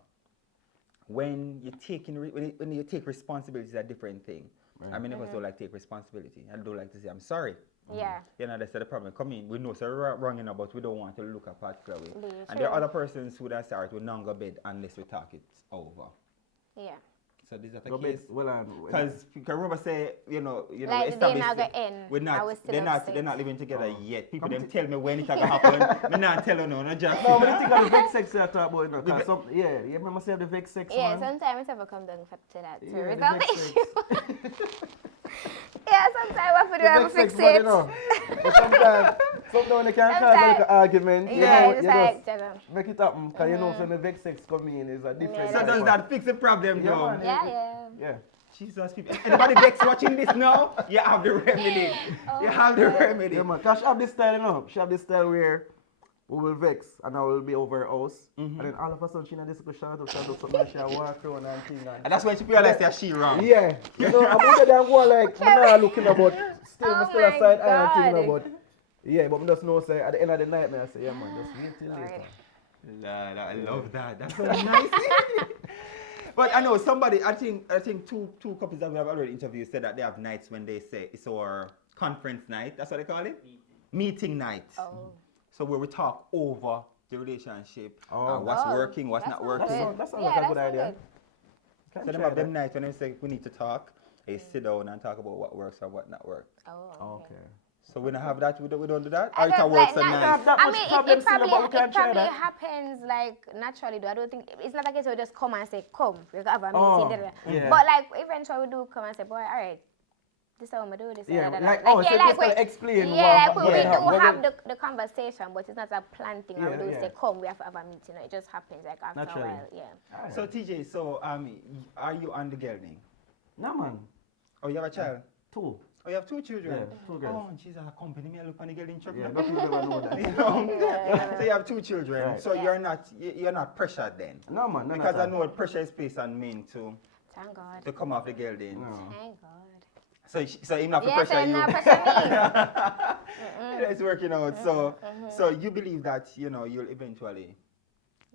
when you take responsibility, it's a different thing. I mean, never don't like take responsibility. I don't like to say I'm sorry. Yeah. You know, that's the problem. Come in, we know so we're wrong enough, but we don't want to look a particular way. And there are other persons who that start will not go bed unless we talk it over. Yeah. So this is the Go case. well, Because remember say, you know, like they're not gonna end. They're not living together yet. People them tell me when it's gonna happen. Me not tell you no just. No, but I think of the vex sex that I talk about, you know, because you remember say the vex sex, yeah, man? sometimes it's ever come down to that to Yeah, the resolve the vex issue. Yeah, sometimes I have to do The have to vex fix sex, man, you it. know. But sometimes when you can't cause Sometimes- like an argument, you Yeah, know, it's you like, just make it happen, because you know, when the vex sex come in, is a different. Yeah, So that's does that fix the problem Yeah, though? man. Yeah. Jesus, people. Anybody vex watching this now? You have the remedy. You have the remedy. Yeah, man. Because she have this style, you know. She have this style where we will vex and I will be over her house. And then all of a sudden, she not this go shout up, something, and she walk around and thing. And that's when she realized that she wrong. Yeah. You know, I'm over there and go like, I'm not looking about, still Oh still my aside eye and God. thinking about. Yeah, but I just know, say, at the end of the night, man, I say, yeah, man, just wait till later. Lord, I love that. That's so nice. But I know somebody, I think two couples that we have already interviewed said that they have nights when they say it's our conference night. That's what they call it? Meeting night. Oh. So where we talk over the relationship, Oh. what's working, what's not working. That sounds Yeah, like a that good sounds idea. good. So them have them nights when they say we need to talk, they sit down and talk about what works or what not works. Oh, okay. Okay. So we don't have that, we don't do that? I Or it can don't work like so that. nice? That I much mean, problem it still, probably, but we can try probably that. happens like naturally. Though I don't think it's not like it's just come and say, "Come, we have a meeting." Oh, da, da, da. yeah. But like eventually we do come and say, "Boy, all right, this is how we do this." Yeah, da, da, da." like, oh, so yeah, basically we- explain Yeah, what- like we yeah, do what have we- the conversation, but it's not a plan thing. Or we do Yeah, say, yeah. "Come, we have to have a meeting." It just happens like after Naturally. a while. Yeah. So TJ, are you on the girl name? No, man. Oh, you have a child? 2. Oh, you have 2 children? Yeah, 2 girls. Oh, Jesus, a company me look on the girl in trouble. Yeah, don't people ever know that. You know? So you have 2 children. Right. So Yeah. you're not pressured then. No, man. No, Because I not know pressure is placed on men to Thank God. come off the girl then. No. Thank God. So he not to Yes, pressure and you. not pressure me. It's working out. So you believe that you'll eventually.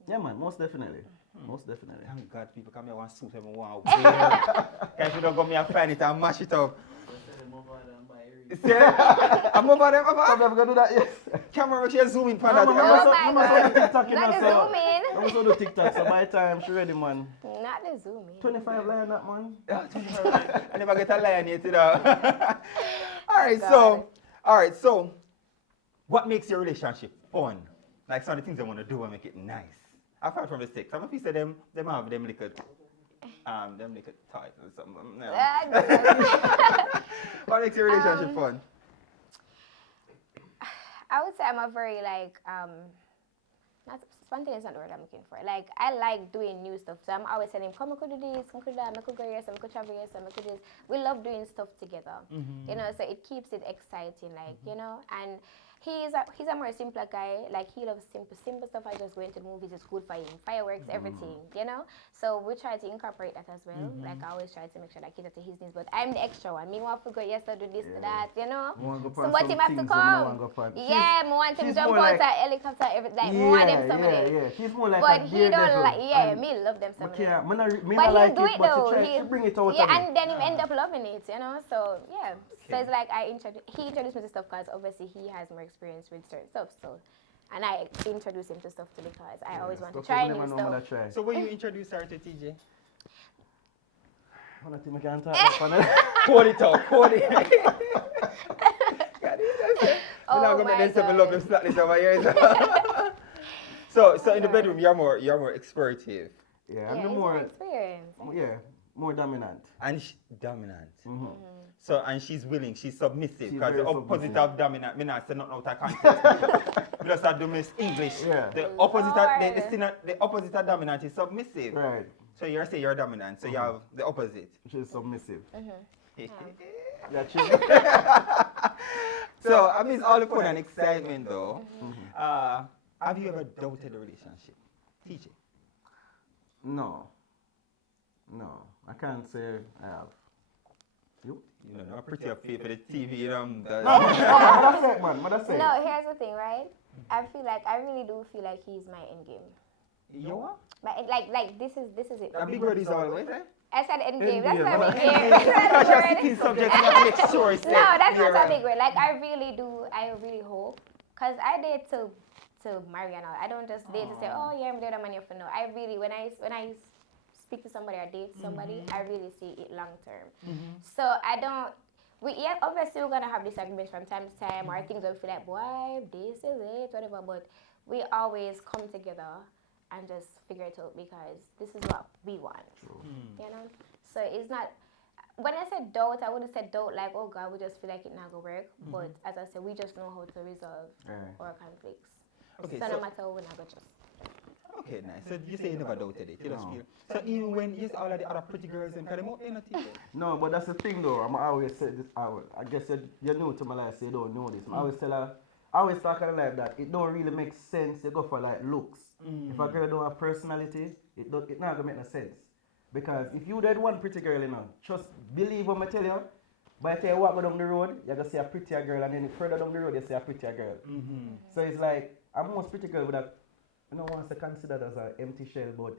Yeah, man. Most definitely. Most definitely. Thank God people come here want suit and want wear. If you don't go me and find it and mash it up. I'm over there, I'm Papa. never gonna do that, yes. Camera, she zoom in for No, that. man, Oh I'm my also do God. TikTok, you know, Not the so. zoom in. I'm also do TikTok, so by the time she ready, man. Not the zoom in. 25 line that, man. I never get a line yet, you know. God. All right, so, what makes your relationship fun? Like some of the things they want to do and make it nice. Apart from the sex, some of you say them have them little toys or something. No. What makes your relationship fun? I would say I'm a very like not spontaneous is not the word I'm looking for. Like I like doing new stuff. So I'm always telling him, come we could do this, come we could do that, we could go here, some we could travel here, some we could do this. We love doing stuff together. You know, so it keeps it exciting, like, you know, and he's a more simpler guy. Like he loves simple stuff. I just going to the movies is good for him. Fireworks, everything, you know. So we try to incorporate that as well. Like I always try to make sure that cater to his needs. But I'm the extra one. Me want to go yes to do this to that, you know. Somebody have to come. Yeah, me want him jump out a helicopter, everything. Like me want him somebody. Yeah. She's more like But a he don't daredevil. like. Yeah, me love them somebody. Me But not like he'll do it though. She bring it out. Yeah, and then he end up loving it, you know. So yeah, so it's like he introduced me to stuff because obviously he has more experience with certain stuff. So, and I introduce him to stuff too because I always want to try new stuff. So when you introduce her to TJ? One thing I can't talk about. Code it out, code it. Oh We're not gonna make them love them slackness over here. So in the bedroom you're more explorative. Yeah, I'm Yeah, the it's more an experience. yeah, more dominant. And dominant. Mm-hmm. So and she's willing, she's submissive. She's Because very the opposite submissive. of dominant, me not say nothing out of context. We just have to miss English. Yeah. The opposite of dominant is submissive. Right. So you're saying you're dominant, so you have the opposite. She's submissive. Mm-hmm. Yeah, she's So amidst all the fun and excitement though, have you ever doubted a relationship? TJ? No, I can't say I have. You? You know, not pretty up for the TV. What I say, man? What I say? No, here's the thing, right? I really do feel like he's my end game. You what? Like this is it. A big word is always, eh? I said end game. End That's game. not a big game. Because That's you're not a sitting word. subject, you have to make sure it's No, that's you're not a big word. Like I really hope. Because I date to marry and all. I don't just date to say, oh yeah, I'm dating a man for no. I really, when I speak to somebody or date somebody, I really see it long term. So I don't, obviously we're going to have disagreements from time to time or things will feel like, boy, this is it, whatever. But we always come together and just figure it out because this is what we want. You know? So it's not, when I said doubt, I wouldn't say doubt like, oh God, we just feel like it not gonna work. But as I said, we just know how to resolve our conflicts. Okay, so no matter what, we're not gonna just. Okay, nice. So you say you never doubted it. You just feel. So even when you see all of the other pretty girls and them out there, not TJ? No, but that's the thing though. I'm always say this. I guess you're new to my life, so you don't know this. I always tell her. I always talk to her like that. It don't really make sense. You go for like looks. If a girl don't have personality, it not gonna make no sense. Because if you did one pretty girl, you know, just believe what I tell you. By the time you walk down the road, you're gonna see a prettier girl, and then further down the road, you see a prettier girl. So it's like a most pretty girl would have, you know, wants to consider as an empty shell, but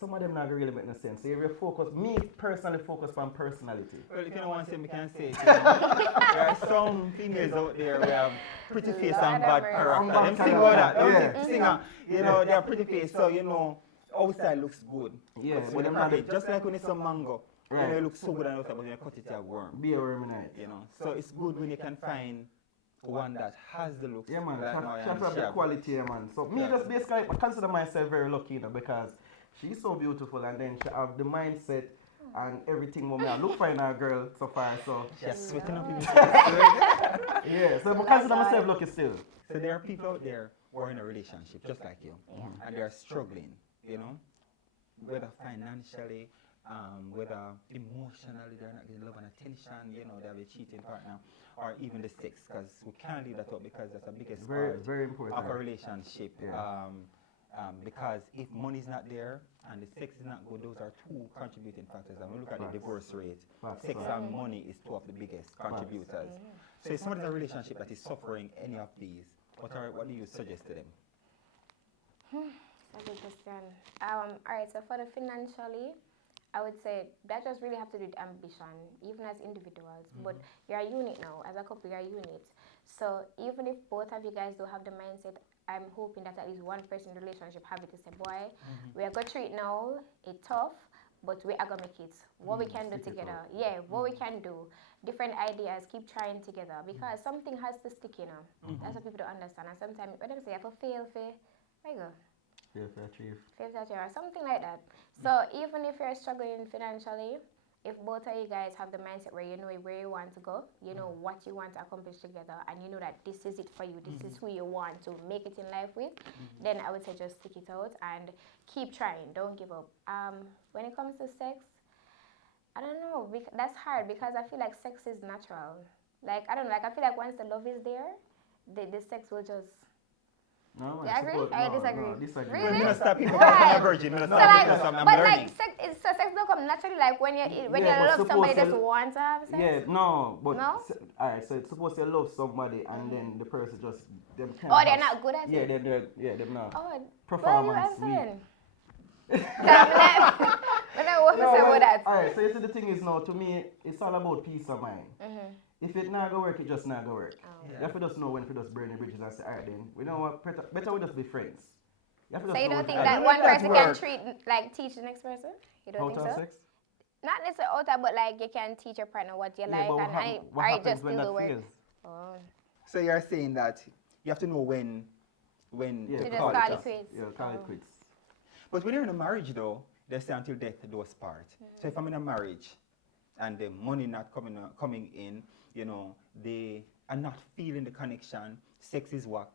some of them not really make no sense. So if you focus, me personally focus on personality. Well, if you don't want to say, me can say it. There are some females out there who have pretty face and bad character. Them sing all that. Them singer, you know, they are pretty face, so you know, outside looks good. Yeah, but them not just like when it's a mango. You know, it looks so good and outside, but when you cut it, you're worm. Be a worm, you know. So it's good when you can find one that has the looks. Yeah, man. Like She have the quality, yeah, man. So me just basically, I consider myself very lucky, you know, because she's so beautiful, and then she have the mindset and everything what I look for in a girl so far. So she's sweating up in yeah, so I consider myself lucky still. So there are people out there who are in a relationship just like you, and they are struggling, you know, whether financially, whether emotionally, they're not getting love and attention, you know, they have a cheating partner, or even the sex, because we can't leave that out because that's the biggest part very important of a relationship. Because if money is not there and the sex is not good, those are two contributing factors. And we look at the divorce rate, sex and money is two of the biggest contributors. So if somebody's in a relationship that is suffering any of these, what do you suggest to them? That's a good question. Alright, so for the financially, I would say that just really have to do with ambition, even as individuals. But you're a unit now. As a couple, you're a unit. So even if both of you guys don't have the mindset, I'm hoping that at least one person in the relationship have it to say, boy, we are going through it now, it's tough, but we are gonna make it. What we can do together, yeah, what we can do, different ideas, keep trying together because something has to stick, you know. That's what people don't understand. And sometimes when them say you have to fail, there you go. Fail to achieve. Fail to achieve or something like that. So even if you're struggling financially, if both of you guys have the mindset where you know where you want to go, you know what you want to accomplish together, and you know that this is it for you, this is who you want to make it in life with, then I would say just stick it out and keep trying. Don't give up. When it comes to sex, I don't know. That's hard because I feel like sex is natural. Like I don't know. Like I feel like once the love is there, the sex will just. No, You agree? I disagree. No, disagree. Really? I'm gonna stop people Why? from a virgin. I'm So gonna stop like, because I'm but learning. like sex don't come naturally. Like when you Yeah, you but love somebody, suppose just you- want to have sex. Yeah, no, but No? Alright, so it's supposed to love somebody and then the person just them kind Oh, they're not good at Yeah, it. they're not. Oh, well, you Performance answer weak. then. When I want to say about that. Alright, so you see the thing is now to me it's all about peace of mind. If it not go work, it just not go work. You have to just know when to just burn the bridges and say, alright then, we know what better we just be friends. You have to So just you know don't when think to- that don't one think that's person can work. teach the next person? You don't Out think of so? sex? Not necessarily out of, but like you can teach your partner what you like but and what I happens just when do the that work. fails? Oh. So you're saying that you have to know when Yeah, To to just call call it it off. quits. Yeah, call it Oh. quits. But when you're in a marriage though, they say until death do us part. So if I'm in a marriage and the money not coming in, you know, they are not feeling the connection, sex is whack.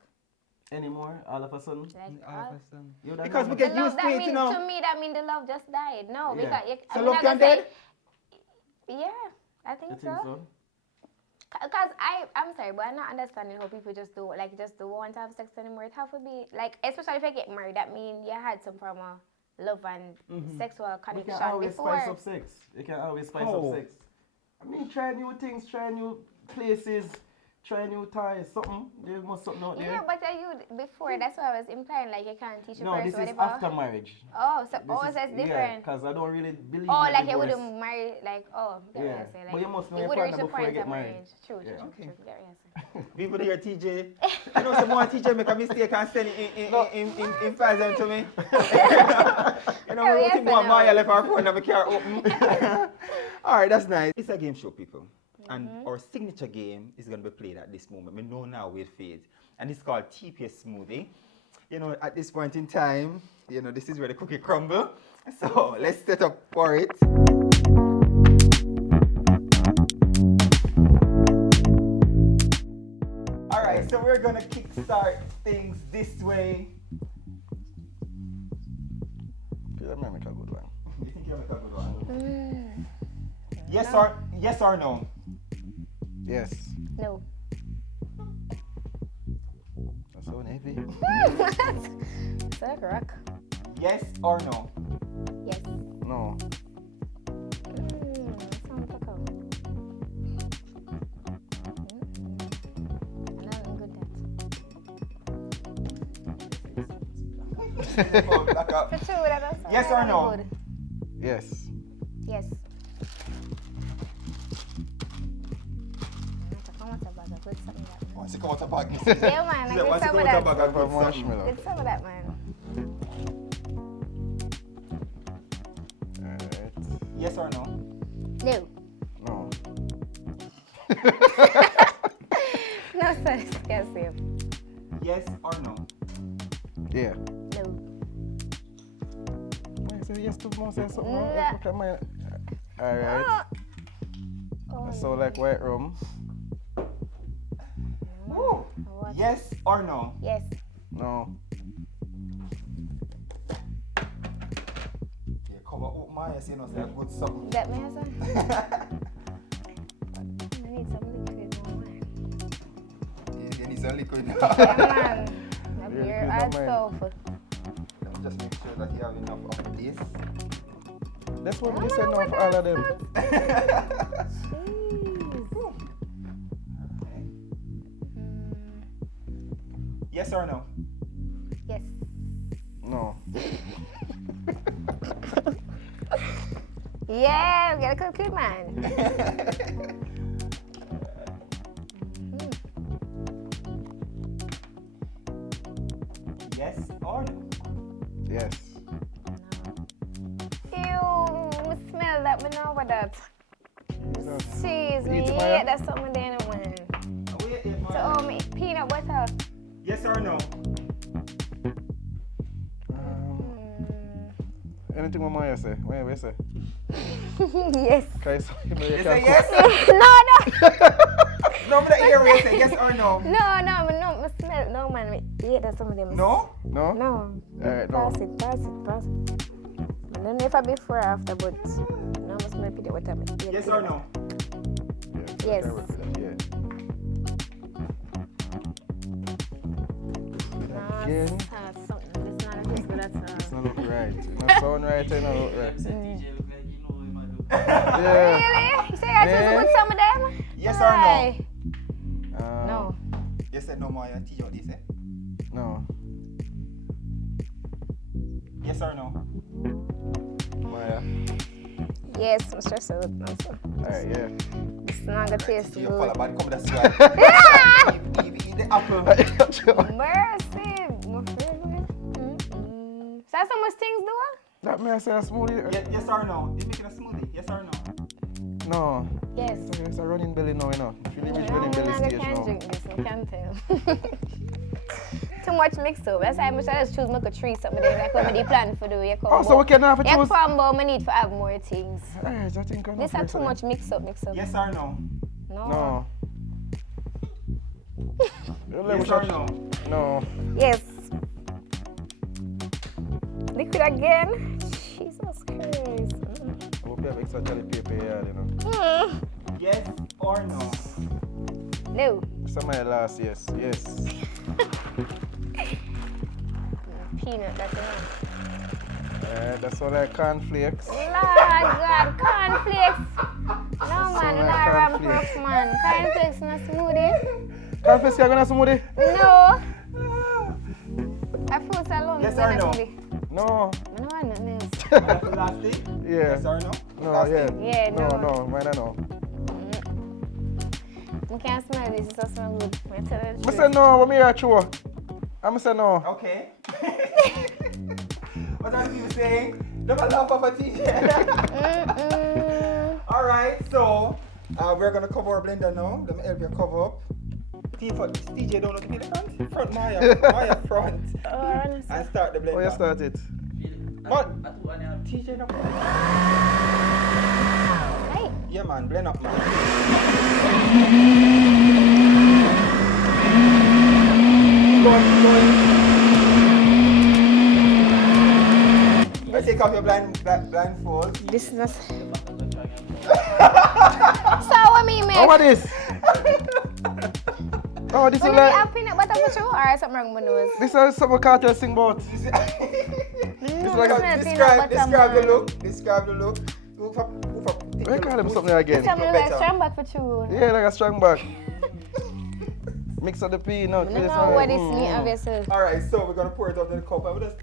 Anymore, all of a sudden? Like, All of a sudden. You don't Because know. we get the love, used to that it, means, you know. to me, that means the love just died. No, Yeah. because So I'm love not can gonna say, dead? yeah, I think You think so. so? Because I'm sorry, but I'm not understanding how people just don't want to have sex anymore. It have to be like, especially if you get married, that means you had some form of love and sexual You connection can always before. spice up sex. You can always spice How? up sex. I mean, try new things, try new places, try new ties, something. There must something out there. Yeah, but you before, that's what I was implying. Like you can't teach a No, person this is whatever. after marriage. Oh, so This that's is- different. Yeah, because I don't really believe Oh, in like you divorce. wouldn't marry, like, oh, get what Yeah. I say. Like, But you must know it your would reach partner the before you point get of married. marriage. True, Yeah. true. Get what I say. People here, TJ. You know, someone TJ make a mistake and send it in files to me. You know, we Yes, think I one know. Moya left our phone and we can't open. All right, that's nice. It's a game show, people. And our signature game is going to be played at this moment. We know now we'll fade. And it's called TPS Smoothie. You know, at this point in time, you know, this is where the cookie crumble. So let's set up for it. All right, so we're going to kickstart things this way. Yeah, man, make a good one. You think you'll make a good one? Yes or no? Yes. No. That's so heavy. It's like rock. Yes or no? Yes. No. Sounds like a. No, good that. For two, that does Yes or sound no? good. Yes. Yes. I want a bag of good something that man. Once you come out of bag, Yeah, man, I get once you some come of out of that. bag, I'll For put something. marshmallow. Get some of that, man. Alright. Yes or no? No. No. No, sir. Yes, sir. Yes or no? Yeah. No. Why say yes to most say something? Nah. Look at my. Alright. Oh, So like white rum. Woo. what? Yes or no? Yes. No. Yeah, cover up my eyes, you know, say a good something. That me has I need some liquid more. You need some liquid. Yeah, man. Yeah, Your liquid add don't stuff. Let me just make sure that you have enough of this. That's what they said now for all of them. Jeez. Yes or no? Yes. No. Yeah, we got a good man. Yes or no? Yes. Ew. that, me know about that. Cheese, me Eat it, hate Moya? that something there, man. Wait, So, me peanut butter. yes or no? Anything what Moya say? What you say? Yes. Okay, so you You say yes? No. No, but the area say yes or no? No, me smell. No, man, me hate that some of them. No? No? No. Alright, no. Pass it. I don't know if I before or after, but no, I smell peanut butter. Me hate Yes peanut or no? Yes. Yeah. No, Again? it's something. It's not a taste, but that's It's not look right. It's not sound right. It's not look right. DJ look like you know him, I do. Yeah. Really? You say I choose Yeah. with some of them? Yes or no? Why? No. Yes or no, Moya? Teach what they say. No. Yes or no? Moya. Yes, I'm stressed out. Alright, yeah. It's not gonna taste Teach your good. color bad, come that's why. Eat the apple. Mercy, my favorite. So that's how much things do? That may I say a smoothie? Yes or no? You making a smoothie? Yes or no? No. Yes. It's a running belly now, you know. If you reach No, running belly I stage can't now. drink this, I can't tell. Too much mix up. That's why I just choose make a tree something like when I plan for the way. Oh, so we can have to choose. I need to have more things. Alright, I think I know. This is too much mix up. Yes or no? No. Yes or no? No. Yes. Liquid again. Jesus Christ. I hope you have extra jelly paper here, you know. Yes or no? No. Some of your last, yes. Peanut, that's enough. That's all like cornflakes. Lord God, cornflakes. No man, like not ram cornflakes. puff man. Cornflakes in a smoothie. Cornflakes can go in a smoothie? No. A fruits alone Yes is or in a no? smoothie. No. I know nothing else. That's the last thing? Yeah. Yes or no? No, Last yeah. thing. Yeah, No, mine I know. I can't smell this, it doesn't smell good. I tell you the I truth. say no, what me are true? I'm say no. Okay. What are you saying? Don't laugh off a teacher. Alright, so we're gonna cover our blender now. Let me help you cover up. TJ don't know to be the front. Front Moya front. And start the blender. Oh, you start it. What? I do any of TJ no. Hey. Yeah man, blend up man. I take off your blindfold. This is not... So what me make? Oh, what is? Oh, this is Will you like... have peanut butter for sure or something wrong with my nose? This is something cartel sing about. This like a- Describe the look. Describe the look. We call him something again. Something like strong back for sure. Yeah, like a strong back. Mix up the peanut. I don't know what this mean of yourself. Alright, so we're gonna pour it out in the cup. And we just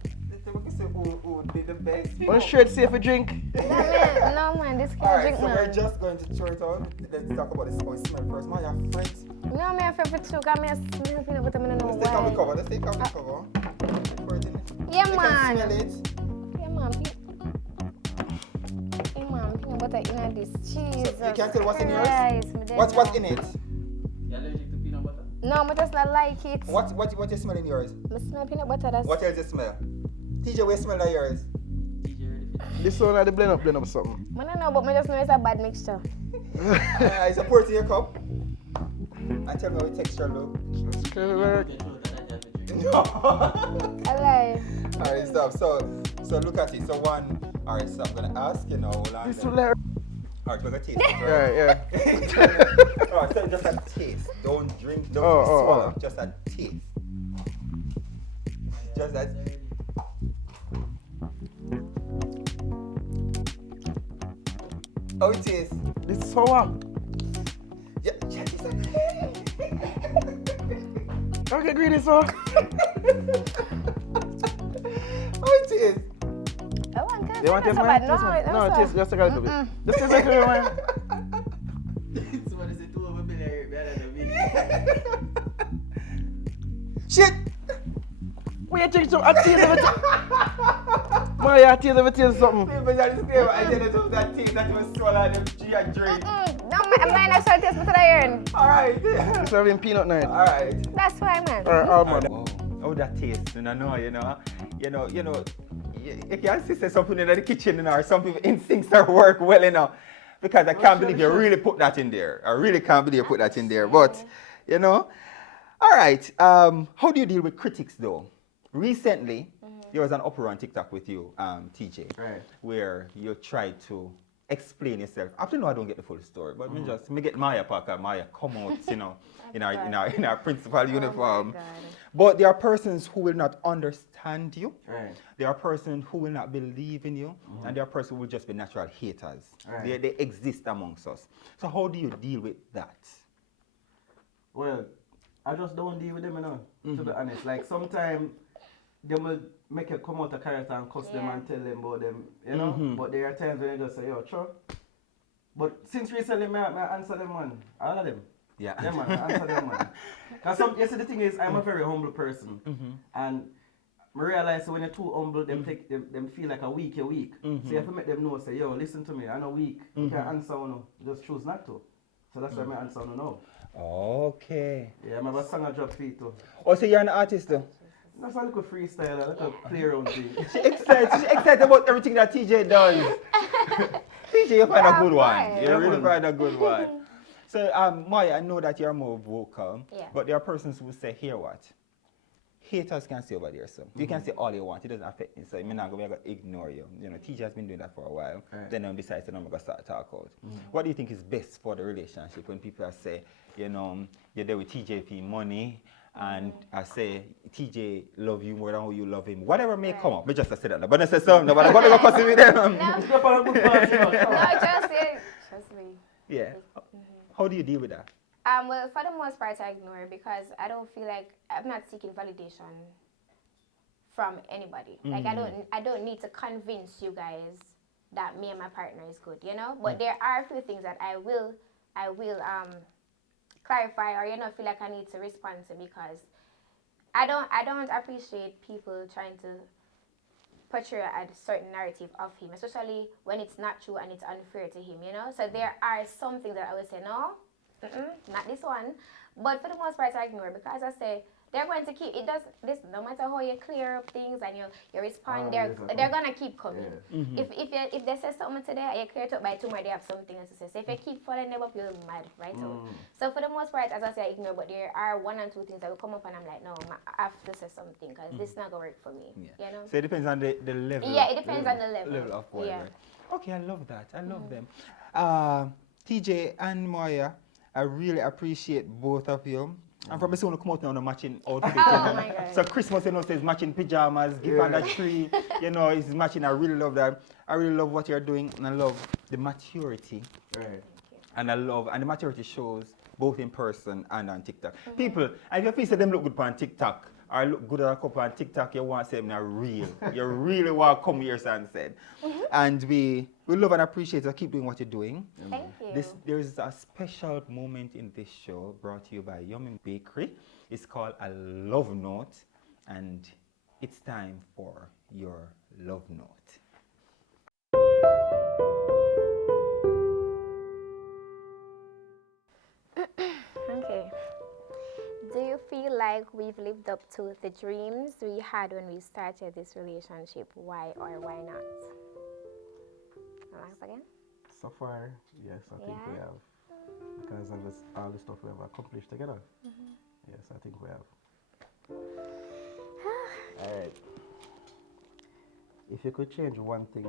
see who would be the best. One straight safe for drink. No man, this can't Alright, drink so we're man. just going to throw it out. Let's talk about this how it smells first. Moya, friends. No, me a favorite too, cause me a smell peanut butter, I don't know Let's take off the why. cover. Let's take off the cover. Pour it in. Yeah You man. can smell it. Yeah man, peanut butter in this cheese. So you can't tell what's in yours? What's What's in it? You allergic to peanut butter? No, I just not like it. What you smell in yours? I smell peanut butter, that's... What else you smell? TJ, what smell like yours? DJ ready for This one like the blend up something. I don't know, but I just know it's a bad mixture. Alright, so pour it in your cup. And tell me how the texture look. That's kind of like... the truth that I have to drink. No. I like... Alright, stop. So look at it. So one. Alright, so I'm gonna ask you now. Hold on. This then. one like... Alright, we're gonna taste it. Right, yeah. Alright, so just a taste. Don't drink. Don't Oh, swallow. oh. Just a taste. Just that. How it is? This is sour. Yeah, check this out. Okay, green is sour. How it is? I want to You want to taste so mine? bad. Taste mine. No, so- taste just a little bit. Just taste like a little bit. Somebody say 2 over billion hurt better than me. Shit! Wait, take some. I taste it. Moya, taste, let me taste something. People that is clear, I did it with that taste that was swallowed them G and drink. No, mine I shall taste what I earn. Alright. It's having peanut night. Alright. That's fine, man. Almond. Wow. Oh, that taste, and I know, you can't see something in the kitchen, or some people instincts are work well enough. Because I can't believe you really put that in there. I really can't believe you put that in there. But, all right. How do you deal with critics, though? Recently, there was an uproar on TikTok with you, TJ, Right. where you tried to explain yourself. Up to now, I don't get the full story, but me get Moya Parker, Moya come out, in our principal uniform. God. But there are persons who will not understand you. Right. There are persons who will not believe in you, and there are persons who will just be natural haters. Right. They exist amongst us. So how do you deal with that? Well, I just don't deal with them, to be honest. Like, sometimes they will make you come out of character and cuss them and tell them about them, But there are times when you just say, yo, sure. But since recently, I answer them, man. All of them. Yeah. Yeah, man, I answer them, man. Because the thing is, I'm a very humble person. And I realize when you're too humble, them take them feel like a weak. So you have to make them know, say, yo, listen to me, I'm not weak. You can answer one, just choose not to. So that's why I answer one now. Okay. Yeah, I have a song I drop feet too. Oh, so you're an artist, though? That's a little freestyle, a little play around thing. She's excited about everything that TJ does. TJ, you find a good one. You really find a good one. So, Moya, I know that you're more vocal, but there are persons who say, hear what? Haters can say over there, so you can say all you want. It doesn't affect me. So I'm not going to ignore you. TJ has been doing that for a while. Right. Then I decided I'm going to start talk out. What do you think is best for the relationship when people say, you're there with TJ for money, and I say TJ love you more than how you love him? Whatever may come up. Me just say that. But I say something. But I'm going to go cuss with them. Trust me. Yeah. How do you deal with that? Well, for the most part, I ignore it because I don't feel like I'm not seeking validation from anybody. Like I don't need to convince you guys that me and my partner is good, But there are a few things that I will clarify or feel like I need to respond to because I don't appreciate people trying to portray a certain narrative of him, especially when it's not true and it's unfair to him, So there are some things that I would say, no, not this one. But for the most part, I ignore because I say they're going to keep, no matter how you clear up things and you respond, they're going to keep coming. Yeah. If they say something today and you clear it up by tomorrow, they have something else to say. So if you keep following them up, you'll be mad, right? So for the most part, as I say, I ignore, but there are one or two things that will come up and I'm like, no, I have to say something because this is not going to work for me, So it depends on the level. Yeah, it depends on the level. Of whatever. Yeah. Okay, I love that. I love them. TJ and Moya, I really appreciate both of you. And from soon to come out now on a matching outfit. Oh my God. So Christmas, says matching pajamas, gift on the tree. It's matching. I really love that. I really love what you're doing, and I love the maturity. Right. And the maturity shows both in person and on TikTok. People, and if you feel say them look good on TikTok, or look good at a couple on TikTok, you want to say them are real. You really want to come here and said. And we love and appreciate you. Keep doing what you're doing. Thank you. There's a special moment in this show brought to you by Yummy Bakery. It's called a love note, and it's time for your love note. Okay. Do you feel like we've lived up to the dreams we had when we started this relationship? Why or why not? Ask again? So far, yes, I think we have. Because of all the stuff we have accomplished together. Yes, I think we have. Alright. If you could change one thing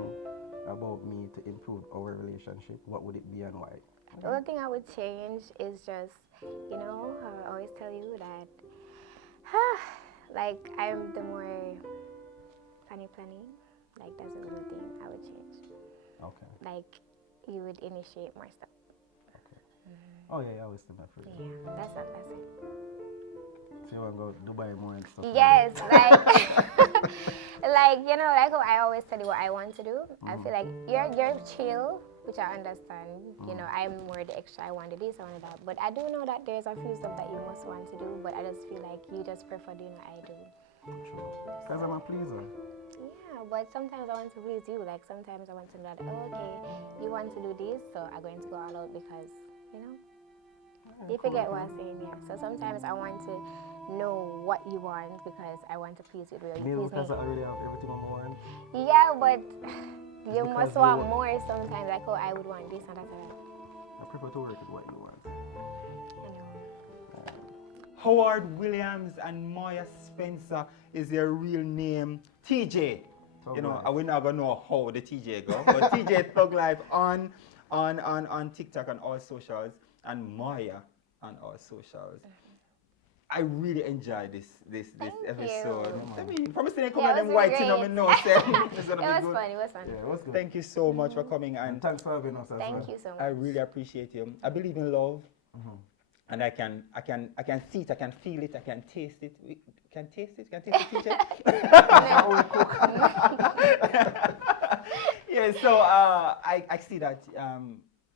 about me to improve our relationship, what would it be and why? The only thing I would change is just, how I always tell you that, like, I'm the more planning. Like, that's the only thing I would change. Okay. Like, you would initiate more stuff. Okay. Oh, yeah, I always do that for you. Yeah, that's it. So you want to go Dubai more and stuff? Yes, like, like how I always tell you what I want to do. I feel like you're chill, which I understand. I'm more the extra. I wanted this, I wanted that. But I do know that there's a few stuff that you must want to do. But I just feel like you just prefer doing what I do. Because I'm a pleaser. Yeah, but sometimes I want to please you. Like sometimes I want to know that, oh, okay, you want to do this, so I'm going to go all out because, you know, you forget what I'm saying, yeah. So sometimes I want to know what you want because I want to please you the way you Maybe please because me. I already have everything I want. Yeah, but you because must you want want- more sometimes. Like, oh, I would want this and that. I prefer to work with what you want. You know. Howard Williams and Moya Spencer is their real name. TJ. Thug You know, Life. we're not gonna know how the TJ go, but TJ Thug Life on TikTok and all socials, and Moya on all socials. I really enjoyed this Thank episode. you. I mean, from saying come Yeah, out it them was white really in my great. nose, it's gonna It be was good. fun. It was fun. Yeah, it was good. Thank you so much for coming, And and thanks for having us as well. Thank you so much. I really appreciate you. I believe in love, and I can see it, I can feel it, I can taste it. Can taste it, TJ? Yeah, so I see that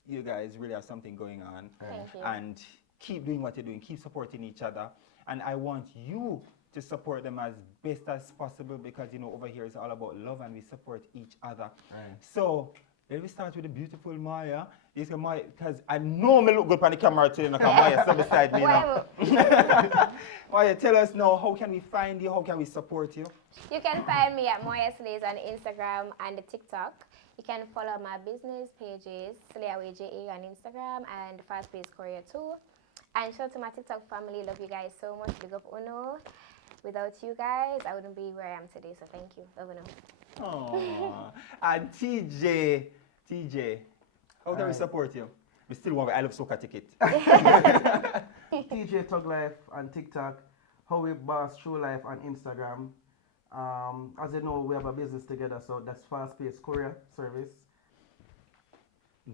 you guys really have something going on. Thank you. And keep doing what you're doing, keep supporting each other. And I want you to support them as best as possible because, you know, over here it's all about love and we support each other. Right. So, let me start with the beautiful Moya. This is Moya, because I know me look good on the camera today, because Moya sitting beside me now. Moya, tell us now, how can we find you? How can we support you? You can find me at Moya Slays on Instagram and the TikTok. You can follow my business pages, SlayAwayJA on Instagram and Fast Pace Korea too. And shout out to my TikTok family. Love you guys so much. Big up Uno. Without you guys, I wouldn't be where I am today. So thank you. Love Uno. Aww. And TJ, how can we support you? We still want I Love Soca ticket. TJ Thug Life on TikTok, How We Boss True Life on Instagram. As you know, we have a business together, so that's Fast Pace Courier Service.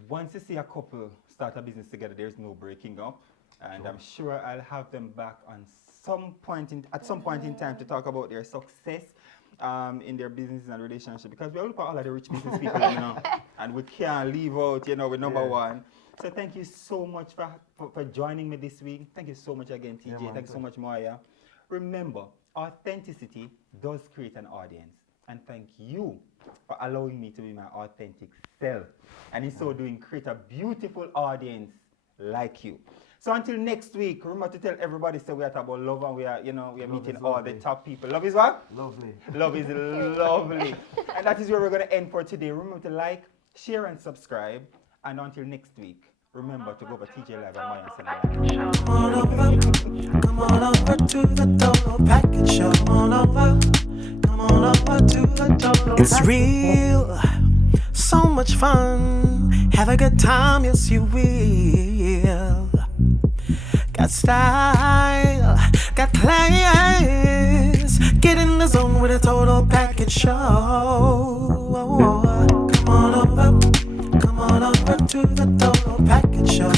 Once you see a couple start a business together, there's no breaking up. And I'm sure I'll have them back on at some point in time to talk about their success in their business and relationship. Because we look at all of the rich business people, you know, and we can't leave out, you know, with number one. So thank you so much for joining me this week. Thank you so much again, TJ. Yeah, Thank you so much, Moya. Remember, authenticity does create an audience. And thank you for allowing me to be my authentic self. And in so doing, create a beautiful audience like you. So until next week, remember to tell everybody so we are talking about love and we are meeting all the top people. Love is what? Lovely. Love is lovely. And that is where we're going to end for today. Remember to like, share, and subscribe. And until next week, remember to go over TJ Live and Moya and Come on over to the Total Package Show. Come on over to the Total. It's real, so much fun. Have a good time, yes you will. Got style, got class. Get in the zone with a Total Package Show. Come on over to the Total Package Show.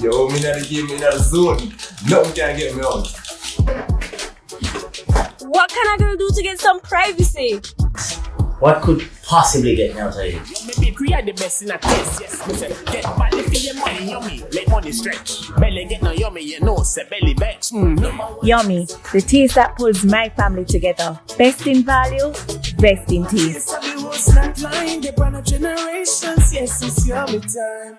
Yo, me not give me not a zone. Nothing can get me out. What can I gonna do to get some privacy? What could possibly get me out of here? Maybe create the best in a taste, yes. Me say, get value for your money, yummy. Make money stretch. Belly get no yummy, you know, say belly vex. Yummy, the taste that pulls my family together. Best in value, best in taste. Yes, I be was not lying, the brand of generations. Yes, it's yummy time.